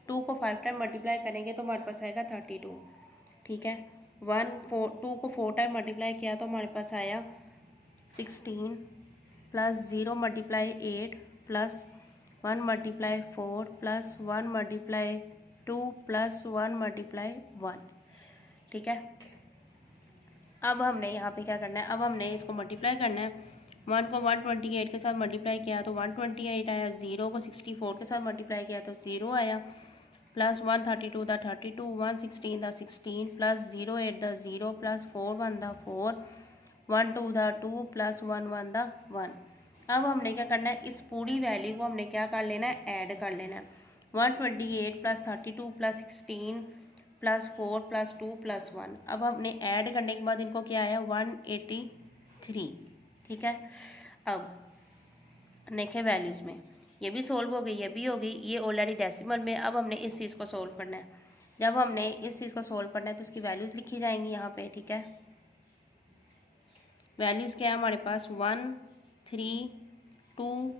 2 को 5 टाइम मल्टीप्लाई करेंगे तो हमारे पास आएगा 32, ठीक है। 2 को 4 टाइम मल्टीप्लाई किया तो हमारे पास आया 16, plus 0 multiply 8 plus 1 multiply 4 plus 1 multiply 2 plus 1 multiply 1, ठीक है। अब हमने यहाँ पे क्या करना है, अब हमने इसको मल्टीप्लाई करना है। 1 को 128 के साथ मल्टीप्लाई किया तो 128 आया, 0 को 64 के साथ मल्टीप्लाई किया तो 0 आया, plus 132 the 32, 116 the 16, plus 08 the 0, plus 41 the 4, 12 the 2, plus 11 the 1। अब हमने क्या करना है, इस पूरी वैल्यू को हमने क्या कर लेना है, ऐड कर लेना है। 128 plus 32 plus 16 plus 4 plus 2 plus 1। अब हमने ऐड करने के बाद इनको क्या आया, 183। ठीक है। अब देखें वैल्यूज़ में ये भी सोल्व हो गई, ये भी हो गई, ये ऑलरेडी डेसिमल में। अब हमने इस चीज़ को सोल्व करना है। जब हमने इस चीज़ को सोल्व करना है तो इसकी वैल्यूज़ लिखी जाएंगी यहाँ पे। ठीक है। वैल्यूज़ क्या है हमारे पास, 1 3 2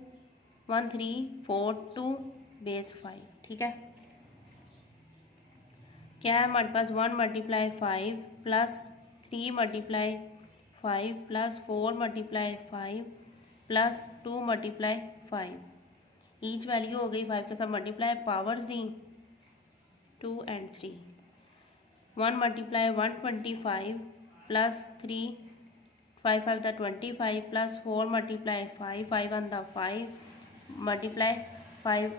1 3 4 2 बेस 5। ठीक है। क्या है हमारे पास, 1 multiply 5 plus 3 multiply 5 plus 4 multiply 5 plus 2 multiply 5। Each value हो गई 5 के साथ multiply, powers the 2 and 3। 1 multiply 125 plus 3 5 5 द 25 प्लस 4 मल्टीप्लाई 5 5 1 द 5 मल्टीप्लाई 5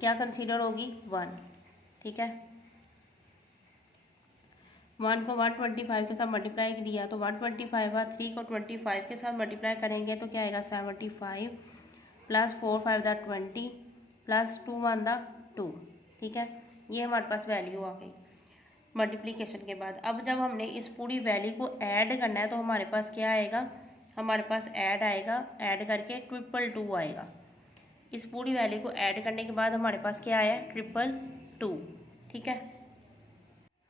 क्या कंसीडर होगी, 1। ठीक है। 1 को 125 के साथ मल्टीप्लाई दिया तो 125 और 3 को 25 के साथ मल्टीप्लाई करेंगे तो क्या आएगा, 75 प्लस 4 5 द 20 प्लस 2 1 द 2। ठीक है। ये हमारे पास वैल्यू आ गई मल्टीप्लिकेशन के बाद। अब जब हमने इस पूरी वैल्यू को ऐड करना है तो हमारे पास क्या आएगा, हमारे पास ऐड आएगा, ऐड करके 222 आएगा। इस पूरी वैल्यू को ऐड करने के बाद हमारे पास क्या आया, 222। ठीक है।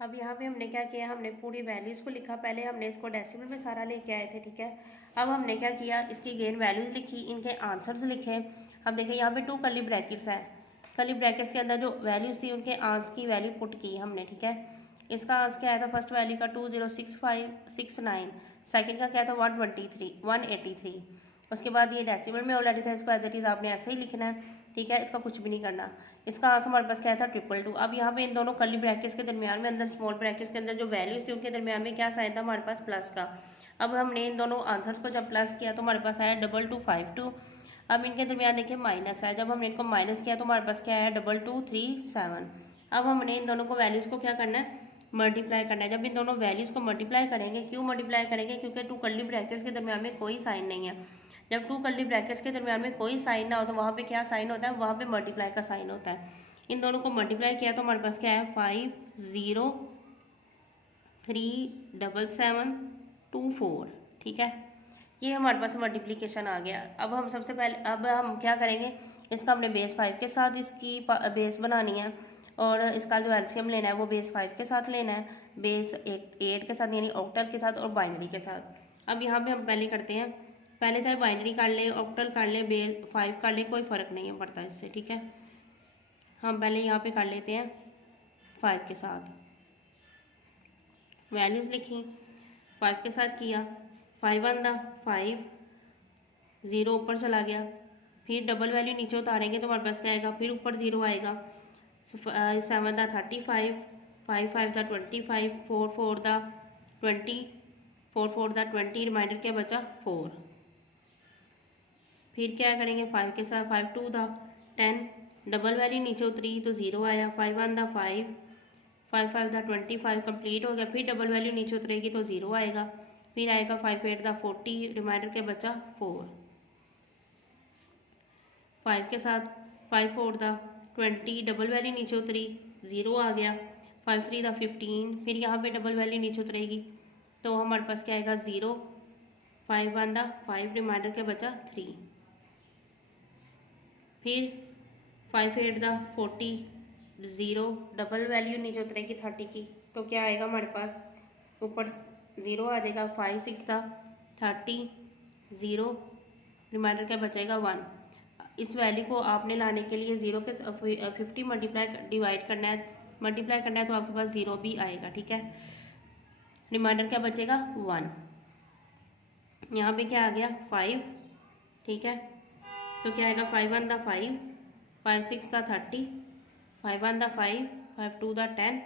अब यहाँ पे हमने क्या किया, हमने पूरी वैल्यूज़ को लिखा। पहले हमने इसको डेसिमल में सारा लेके आए थे। ठीक है। अब हमने क्या किया, इसकी गेन वैल्यूज़ लिखी, इनके आंसर्स लिखे। अब देखिए यहाँ पे 2 कर्ली ब्रैकेट्स है, कर्ली ब्रैकेट्स के अंदर जो वैल्यूज़ थी उनके आंसर की वैल्यू पुट की हमने। ठीक है। इसका आंसर क्या आया था, फर्स्ट वैल्यू का 206569, सेकंड का क्या था 183। उसके बाद ये डेसिमल में ऑलरेडी था, इसको एज इट इज़ आपने ऐसे ही लिखना है। ठीक है। इसका कुछ भी नहीं करना। इसका आंसर हमारे पास क्या था, 222। अब यहाँ पे इन दोनों कर्ली ब्रैकेट्स के दरमियान में, अंदर स्मॉल ब्रैकेट्स के अंदर जो वैल्यूज थी उनके दरमियान में क्या साइन था हमारे पास, प्लस का। अब हमने इन दोनों आंसर्स को जब प्लस किया तो हमारे पास आया 2252। अब इनके दरमियान देखिए माइनस है, जब हमने इनको माइनस किया तो हमारे पास क्या आया, 2237। अब हमने इन दोनों को वैल्यूज़ को क्या करना है, मल्टीप्लाई करना है। जब इन दोनों वैल्यूज़ को मल्टीप्लाई करेंगे, क्यों मल्टीप्लाई करेंगे, क्योंकि 2 कर्ली ब्रैकेट्स के दरमियान में कोई साइन नहीं है। जब 2 कर्ली ब्रैकेट्स के दरमियान में कोई साइन ना हो तो वहाँ पे क्या साइन होता है, वहाँ पे मल्टीप्लाई का साइन होता है। इन दोनों को मल्टीप्लाई किया तो हमारे पास क्या है, 503724। ठीक है। ये हमारे पास मल्टीप्लिकेशन आ गया। अब हम सबसे पहले, अब हम क्या करेंगे, इसका हमने बेस 5 के साथ इसकी बेस बनानी है और इसका जो एलसीएम लेना है वो बेस 5 के साथ लेना है, बेस 8 के साथ, यानी ऑक्टल के साथ और बाइनरी के साथ। अब यहाँ पे हम पहले करते हैं, पहले चाहे बाइनरी कर ले, ऑक्टल कर ले, बेस 5 कर ले, कोई फ़र्क नहीं है पड़ता इससे। ठीक है। हम पहले यहाँ पे कर लेते हैं 5 के साथ, वैल्यूज़ लिखी, 5 के साथ किया, 5 1 द 5, 0 ऊपर चला गया, फिर डबल वैल्यू नीचे उतारेंगे तो हमारे पास क्या आएगा, फिर ऊपर 0 आएगा, 7 द 35, 5 5 द 25, 4 4 द 20, 4 4 द 20, रिमाइंडर क्या बचा 4। फिर क्या करेंगे, 5 के साथ 5 2 द 10, डबल वैल्यू नीचे उतरी तो 0 आया, 5 1 द 5, 5 5 द 25 कंप्लीट हो गया, फिर डबल वैल्यू नीचे उतरेगी तो 0 आएगा, फिर आएगा 5 8 द 40, रिमाइंडर क्या बचा 4। 5 के साथ 5 4 द 20, डबल वैल्यू नीचे उतरी 0 आ गया, 5 3 द 15, फिर यहाँ पे डबल वैल्यू नीचे उतरेगी तो हमारे पास क्या आएगा 0, 5 1 द 5, रिमाइंडर क्या बचा 3, फिर 5 8 द 40, 0, डबल वैल्यू नीचे उतरेगी 30 की तो क्या आएगा हमारे पास, ऊपर 0 आ जाएगा, 5 6 द 30, 0, रिमाइंडर क्या बचेगा 1। इस वैल्यू को आपने लाने के लिए 0 के 50 मल्टीप्लाई डिवाइड करना है, मल्टीप्लाई करना है तो आपके पास 0 भी आएगा। ठीक है। रिमाइंडर क्या बचेगा 1। यहाँ पे क्या आ गया 5। ठीक है। तो क्या आएगा 5 1 द 5, 5 6 द 30, 5 1 द 5, 5 2 द 10,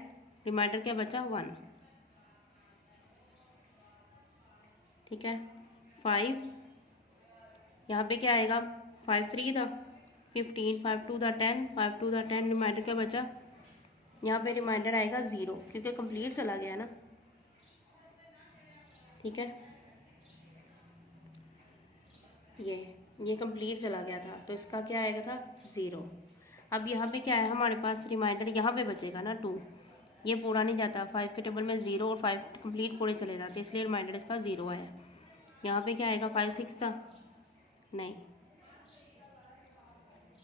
रिमाइंडर क्या बचा 1। ठीक है। 5 यहाँ पे क्या आएगा, 5 3 था 15, 5 2 था 10, 5 2 था 10, रिमाइंडर क्या बचा, यहाँ पे रिमाइंडर आएगा 0 क्योंकि कंप्लीट चला गया ना। ठीक है, ये कंप्लीट चला गया था तो इसका क्या आएगा था 0। अब यहाँ पे क्या है हमारे पास, रिमाइंडर यहाँ पे बचेगा ना 2, ये पूरा नहीं जाता, 5 के टेबल में 0 और 5 कंप्लीट पूरे चले जाते, इसलिए रिमाइंडर इसका 0 आया। यहाँ पे क्या आएगा, 5 6 था, नहीं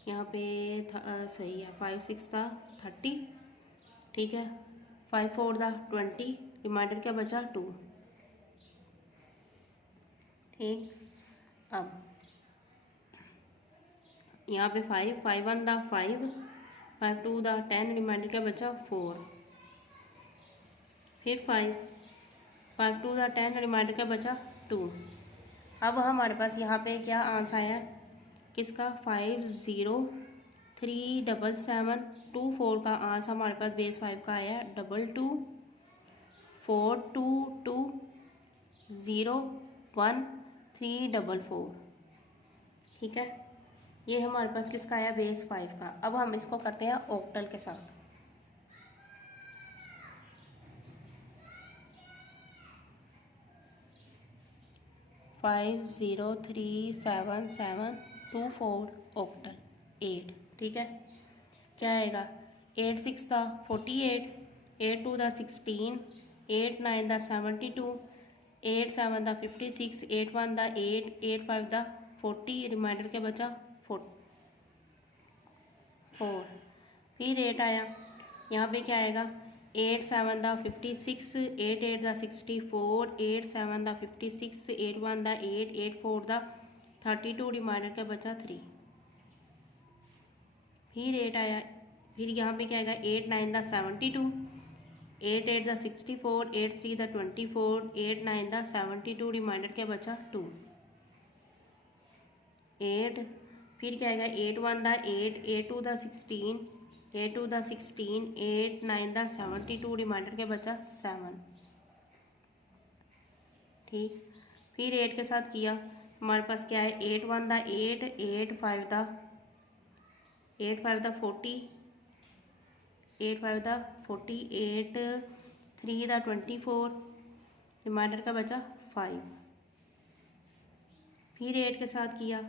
यहाँ पे सही है, 5 6 था 30, ठीक है। 5 4 था 20, रिमाइंडर क्या बचा 2, ठीक। अब यहाँ पे 5 5 1 था 5, 5 2 था 10, रिमाइंडर क्या बचा 4, फिर 5 5 2 था 10, रिमाइंडर क्या बचा 2। अब हमारे पास यहाँ पे क्या आंसर आया किसका, 5 0 3 7 7 2 4 का आंसर हमारे पास बेस 5 का आया 2 2 4 2 2 0 1 3 4 4। ठीक है, ये हमारे पास किसका आया, बेस 5 का। अब हम इसको करते हैं ऑक्टल के साथ। Five 0 3 7 7 2 4 octal 8। ठीक है, क्या आएगा, 8 6 था 48, 8 2 था 16, 8 9 था 72, 8 7 था 56, 8 1 था 8, 8 5 था 40, रिमाइंडर क्या बचा 4। फिर 8 आया, यहाँ पे क्या आएगा, 8 7 था 56, 8 8 था 64, 8 7 था 56, 8 1 था 8, 8 4 था 32, रिमाइंडर क्या बचा 3। फिर 8 आया, फिर यहाँ पे क्या आएगा, 8 9 था 72, 8 8 था 64, 8 3 था 24, 8 9 था 72, रिमाइंडर क्या बचा 2 8। फिर क्या आएगा, 8 1 था 8, 8 2 था 16, 8 2 था 16, 8 9 था 72, रिमाइंडर क्या बचा 7। ठीक, फिर 8 के साथ किया, हमारे पास क्या है, 8 1 था 8, 8 5 था 40, 8 5 था 40, 8 3 था 24, रिमाइंडर का बचा 5। फिर 8 के साथ किया,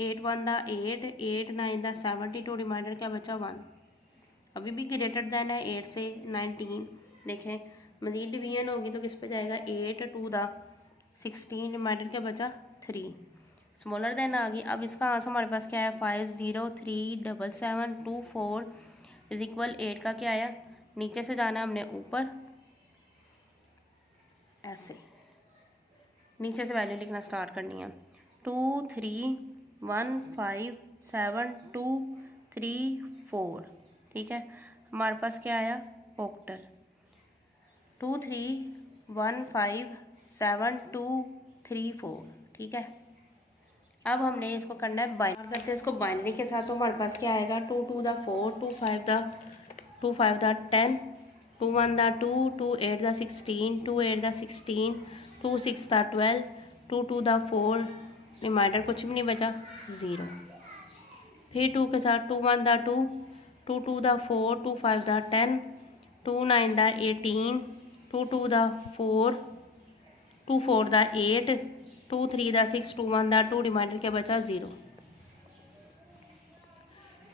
8 1 था 8, 8 9 था 72, रिमाइंडर क्या बचा 1। अभी भी ग्रेटर देन है 8 से 19। देखें मजीद डिवीजन होगी तो किस पे जाएगा, 8 2 था 16, रिमाइंडर क्या बचा 3, स्मॉलर देन आ गई। अब इसका आंसर हमारे पास क्या है, 5 0 3 7 7 2 4 इज इक्वल 8 का क्या आया, नीचे से जाना हमने ऊपर, ऐसे नीचे से वैल्यू लिखना स्टार्ट करनी है, 2 3 1 5 7 2 3 4। ठीक है, हमारे पास क्या आया, ऑक्टल 2 3 1 5 7 2 3 4। ठीक है, अब हमने इसको करना है बाइनरी, करते हैं इसको बाइनरी के साथ। तो हमारे पास क्या आएगा, 2 2 था 4, 2 5 था 10, 2 1 था 2, 2 8 था 16, 2 8 था 16, 2 6 था 12, 2 2 था 4, रिमाइंडर कुछ भी नहीं बचा 0। फिर 2 के साथ 2 1 था 2, 2 2 था 4, 2 5 था 10, 2 9 था 18, 2 2 था 4, 2 4 था 8, 2 3 था 6, 2 1 था 2, रिमाइंडर क्या बचा 0।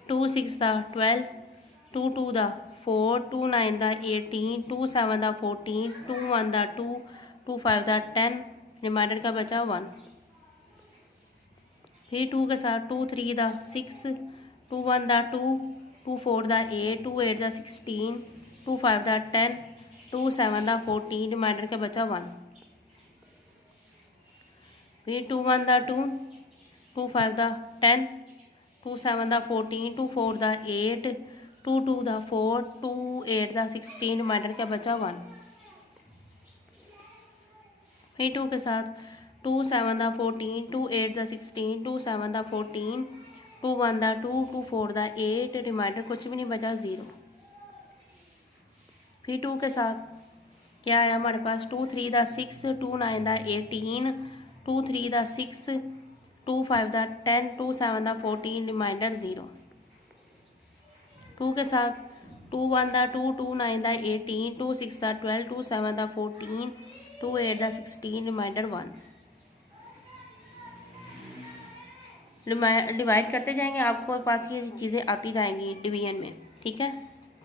2 6 था 12, 2 2 था 4, 2 9 था 18, 2 7 था 14, 2 1 था 2, 2 5 था 10, रिमाइंडर का बचा 1। फिर 2 के साथ 2 3 था 6, 2 1 था 2, 2 4 था 8, 2 8 था 16, 2 5 था 10, 2 7 था 14, रिमाइंडर का बचा 1। फिर 2 1 था 2, 2 5 था 10, 2 7 था 14, 2 4 था 8, 2 2 था 4, 2 8 था 16, रिमाइंडर क्या बचा 1। फिर 2 के साथ 2 7 था 14, 2 8 था 16, 2 7 था 14, 2 1 था 2, 2 4 था 8, रिमाइंडर कुछ भी नहीं बचा 0। फिर 2 के साथ क्या है हमारे पास 2 3 द 6 2 9 द 18 2 3 द 6 2 5 द 10 2 7 द 14 रिमाइंडर 0। 2 के साथ 2 1 द 2 2 9 द 18 2 6 द 12 2 7 द 14 2 8 द 16 रिमाइंडर 1। डिवाइड करते जाएंगे, आपको पास ये चीज़ें आती जाएंगी डिवीजन में, ठीक है।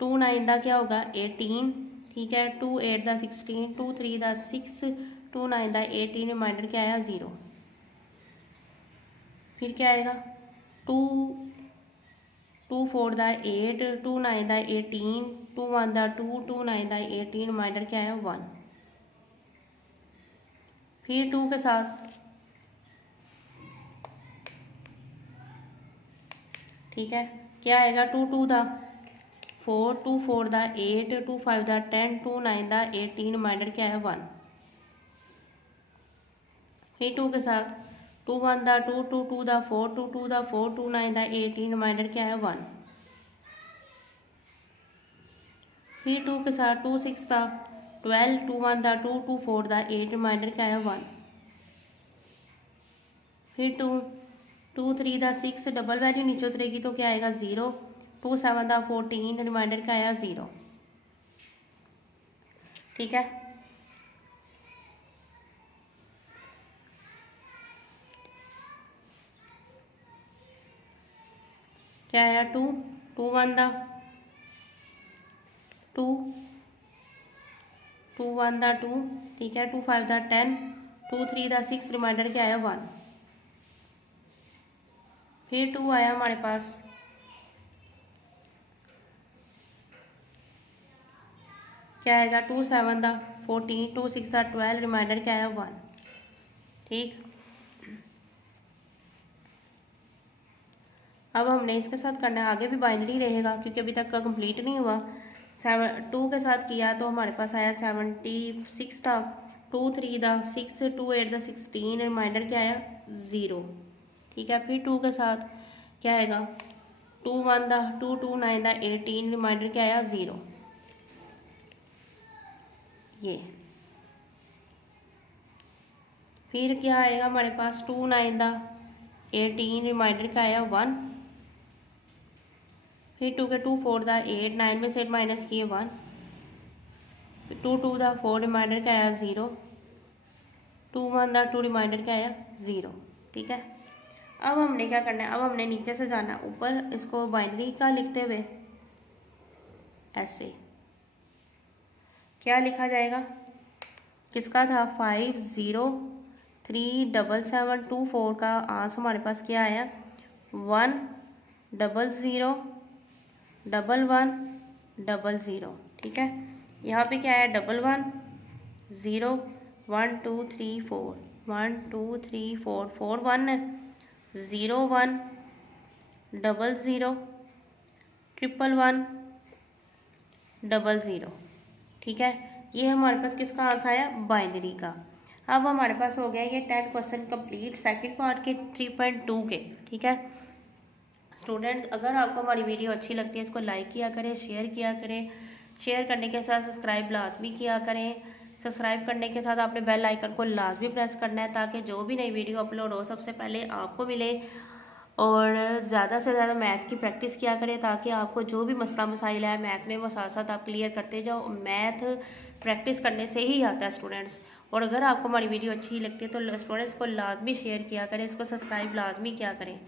2 9 दा क्या होगा 18, ठीक है। 2 8 दा 16, 2 3 दा 6, 2 9 दा 18, रिमाइंडर क्या आया 0। फिर क्या आएगा 2 4 दा 8, 2 9 दा 18, 2 1 दा 2, 2 9 दा 18, रिमाइंडर क्या आया 1। फिर 2 के साथ, ठीक है, क्या आएगा 2 2 दा 4, 2 4 दा 8, 2 5 दा 10, 2 9 दा 18, रिमाइंडर क्या है 1। फिर 2 के साथ 2 1 दा 2, 2 2 दा 4, 2 2 दा 4, 2 9 दा 18, रिमाइंडर क्या है 1। फिर 2 के साथ 2 6 दा 12, 2 1 दा 2, 2 4 दा 8, रिमाइंडर क्या है 1। फिर 2 3 दा 6, डबल वैल्यू नीचे उतरेगी तो क्या आएगा 0। 2 7 दा 14, रिमाइंडर क्या आया 0, ठीक है। क्या आया 2 1 दा 2, 2 1 दा 2, ठीक है। 2 5 दा 10, 2 3 दा 6, रिमाइंडर क्या आया 1। फिर 2 आया हमारे पास, क्या आएगा 2 7 दा 14, 2 6 दा 12, रिमाइंडर क्या आया 1, ठीक। अब हमने इसके साथ करना है, आगे भी बाइनरी रहेगा क्योंकि अभी तक का कंप्लीट नहीं हुआ। 2 के साथ किया तो हमारे पास आया 76 था, 2 3 दा 6, 2 8 दा 16, रिमाइंडर क्या आया 0, ठीक है। फिर 2 के साथ क्या आएगा 2 1 दा 2, 2 9 दा 18, रिमाइंडर क्या आया 0, ये। फिर क्या आएगा हमारे पास 2 9 दा 18, रिमाइंडर क्या आया 1। फिर 2 के 2 4 दा 8, 9 में से 8 माइनस किए 1। 2 2 दा 4, रिमाइंडर क्या आया 0। 2 1 दा 2, रिमाइंडर क्या आया 0, ठीक है। अब हमने क्या करना है, अब हमने नीचे से जाना ऊपर, इसको बाइनरी का लिखते हुए ऐसे क्या लिखा जाएगा, किसका था 5 0 3 7 7 2 4 का आंसर हमारे पास क्या आया 1 0 0 1 1 0, ठीक है। यहाँ पे क्या है 1 1 0 1 2 3 4 1 2 3 4 4 1 0 1 0 0 1 1 0, ठीक है। ये हमारे पास किसका आंसर आया बाइनरी का। अब हमारे पास हो गया ये 10 क्वेश्चन कंप्लीट सेकंड पार्ट के 3.2 के, ठीक है। स्टूडेंट्स, अगर आपको हमारी वीडियो अच्छी लगती है इसको लाइक किया करें, शेयर किया करें, शेयर करने के साथ सब्सक्राइब लाजमी किया करें। सब्सक्राइब करने के साथ आपने बेल आइकन को लाजमी प्रेस करना है ताकि जो भी नई वीडियो अपलोड हो सबसे पहले आपको मिले। और ज़्यादा से ज़्यादा मैथ की प्रैक्टिस किया करें ताकि आपको जो भी मसला मसाइल है मैथ में वो साथ साथ आप क्लियर करते जाओ। मैथ प्रैक्टिस करने से ही आता है स्टूडेंट्स। और अगर आपको हमारी वीडियो अच्छी लगती है तो स्टूडेंट्स को लाजमी शेयर किया करें, इसको सब्सक्राइब लाजमी किया करें।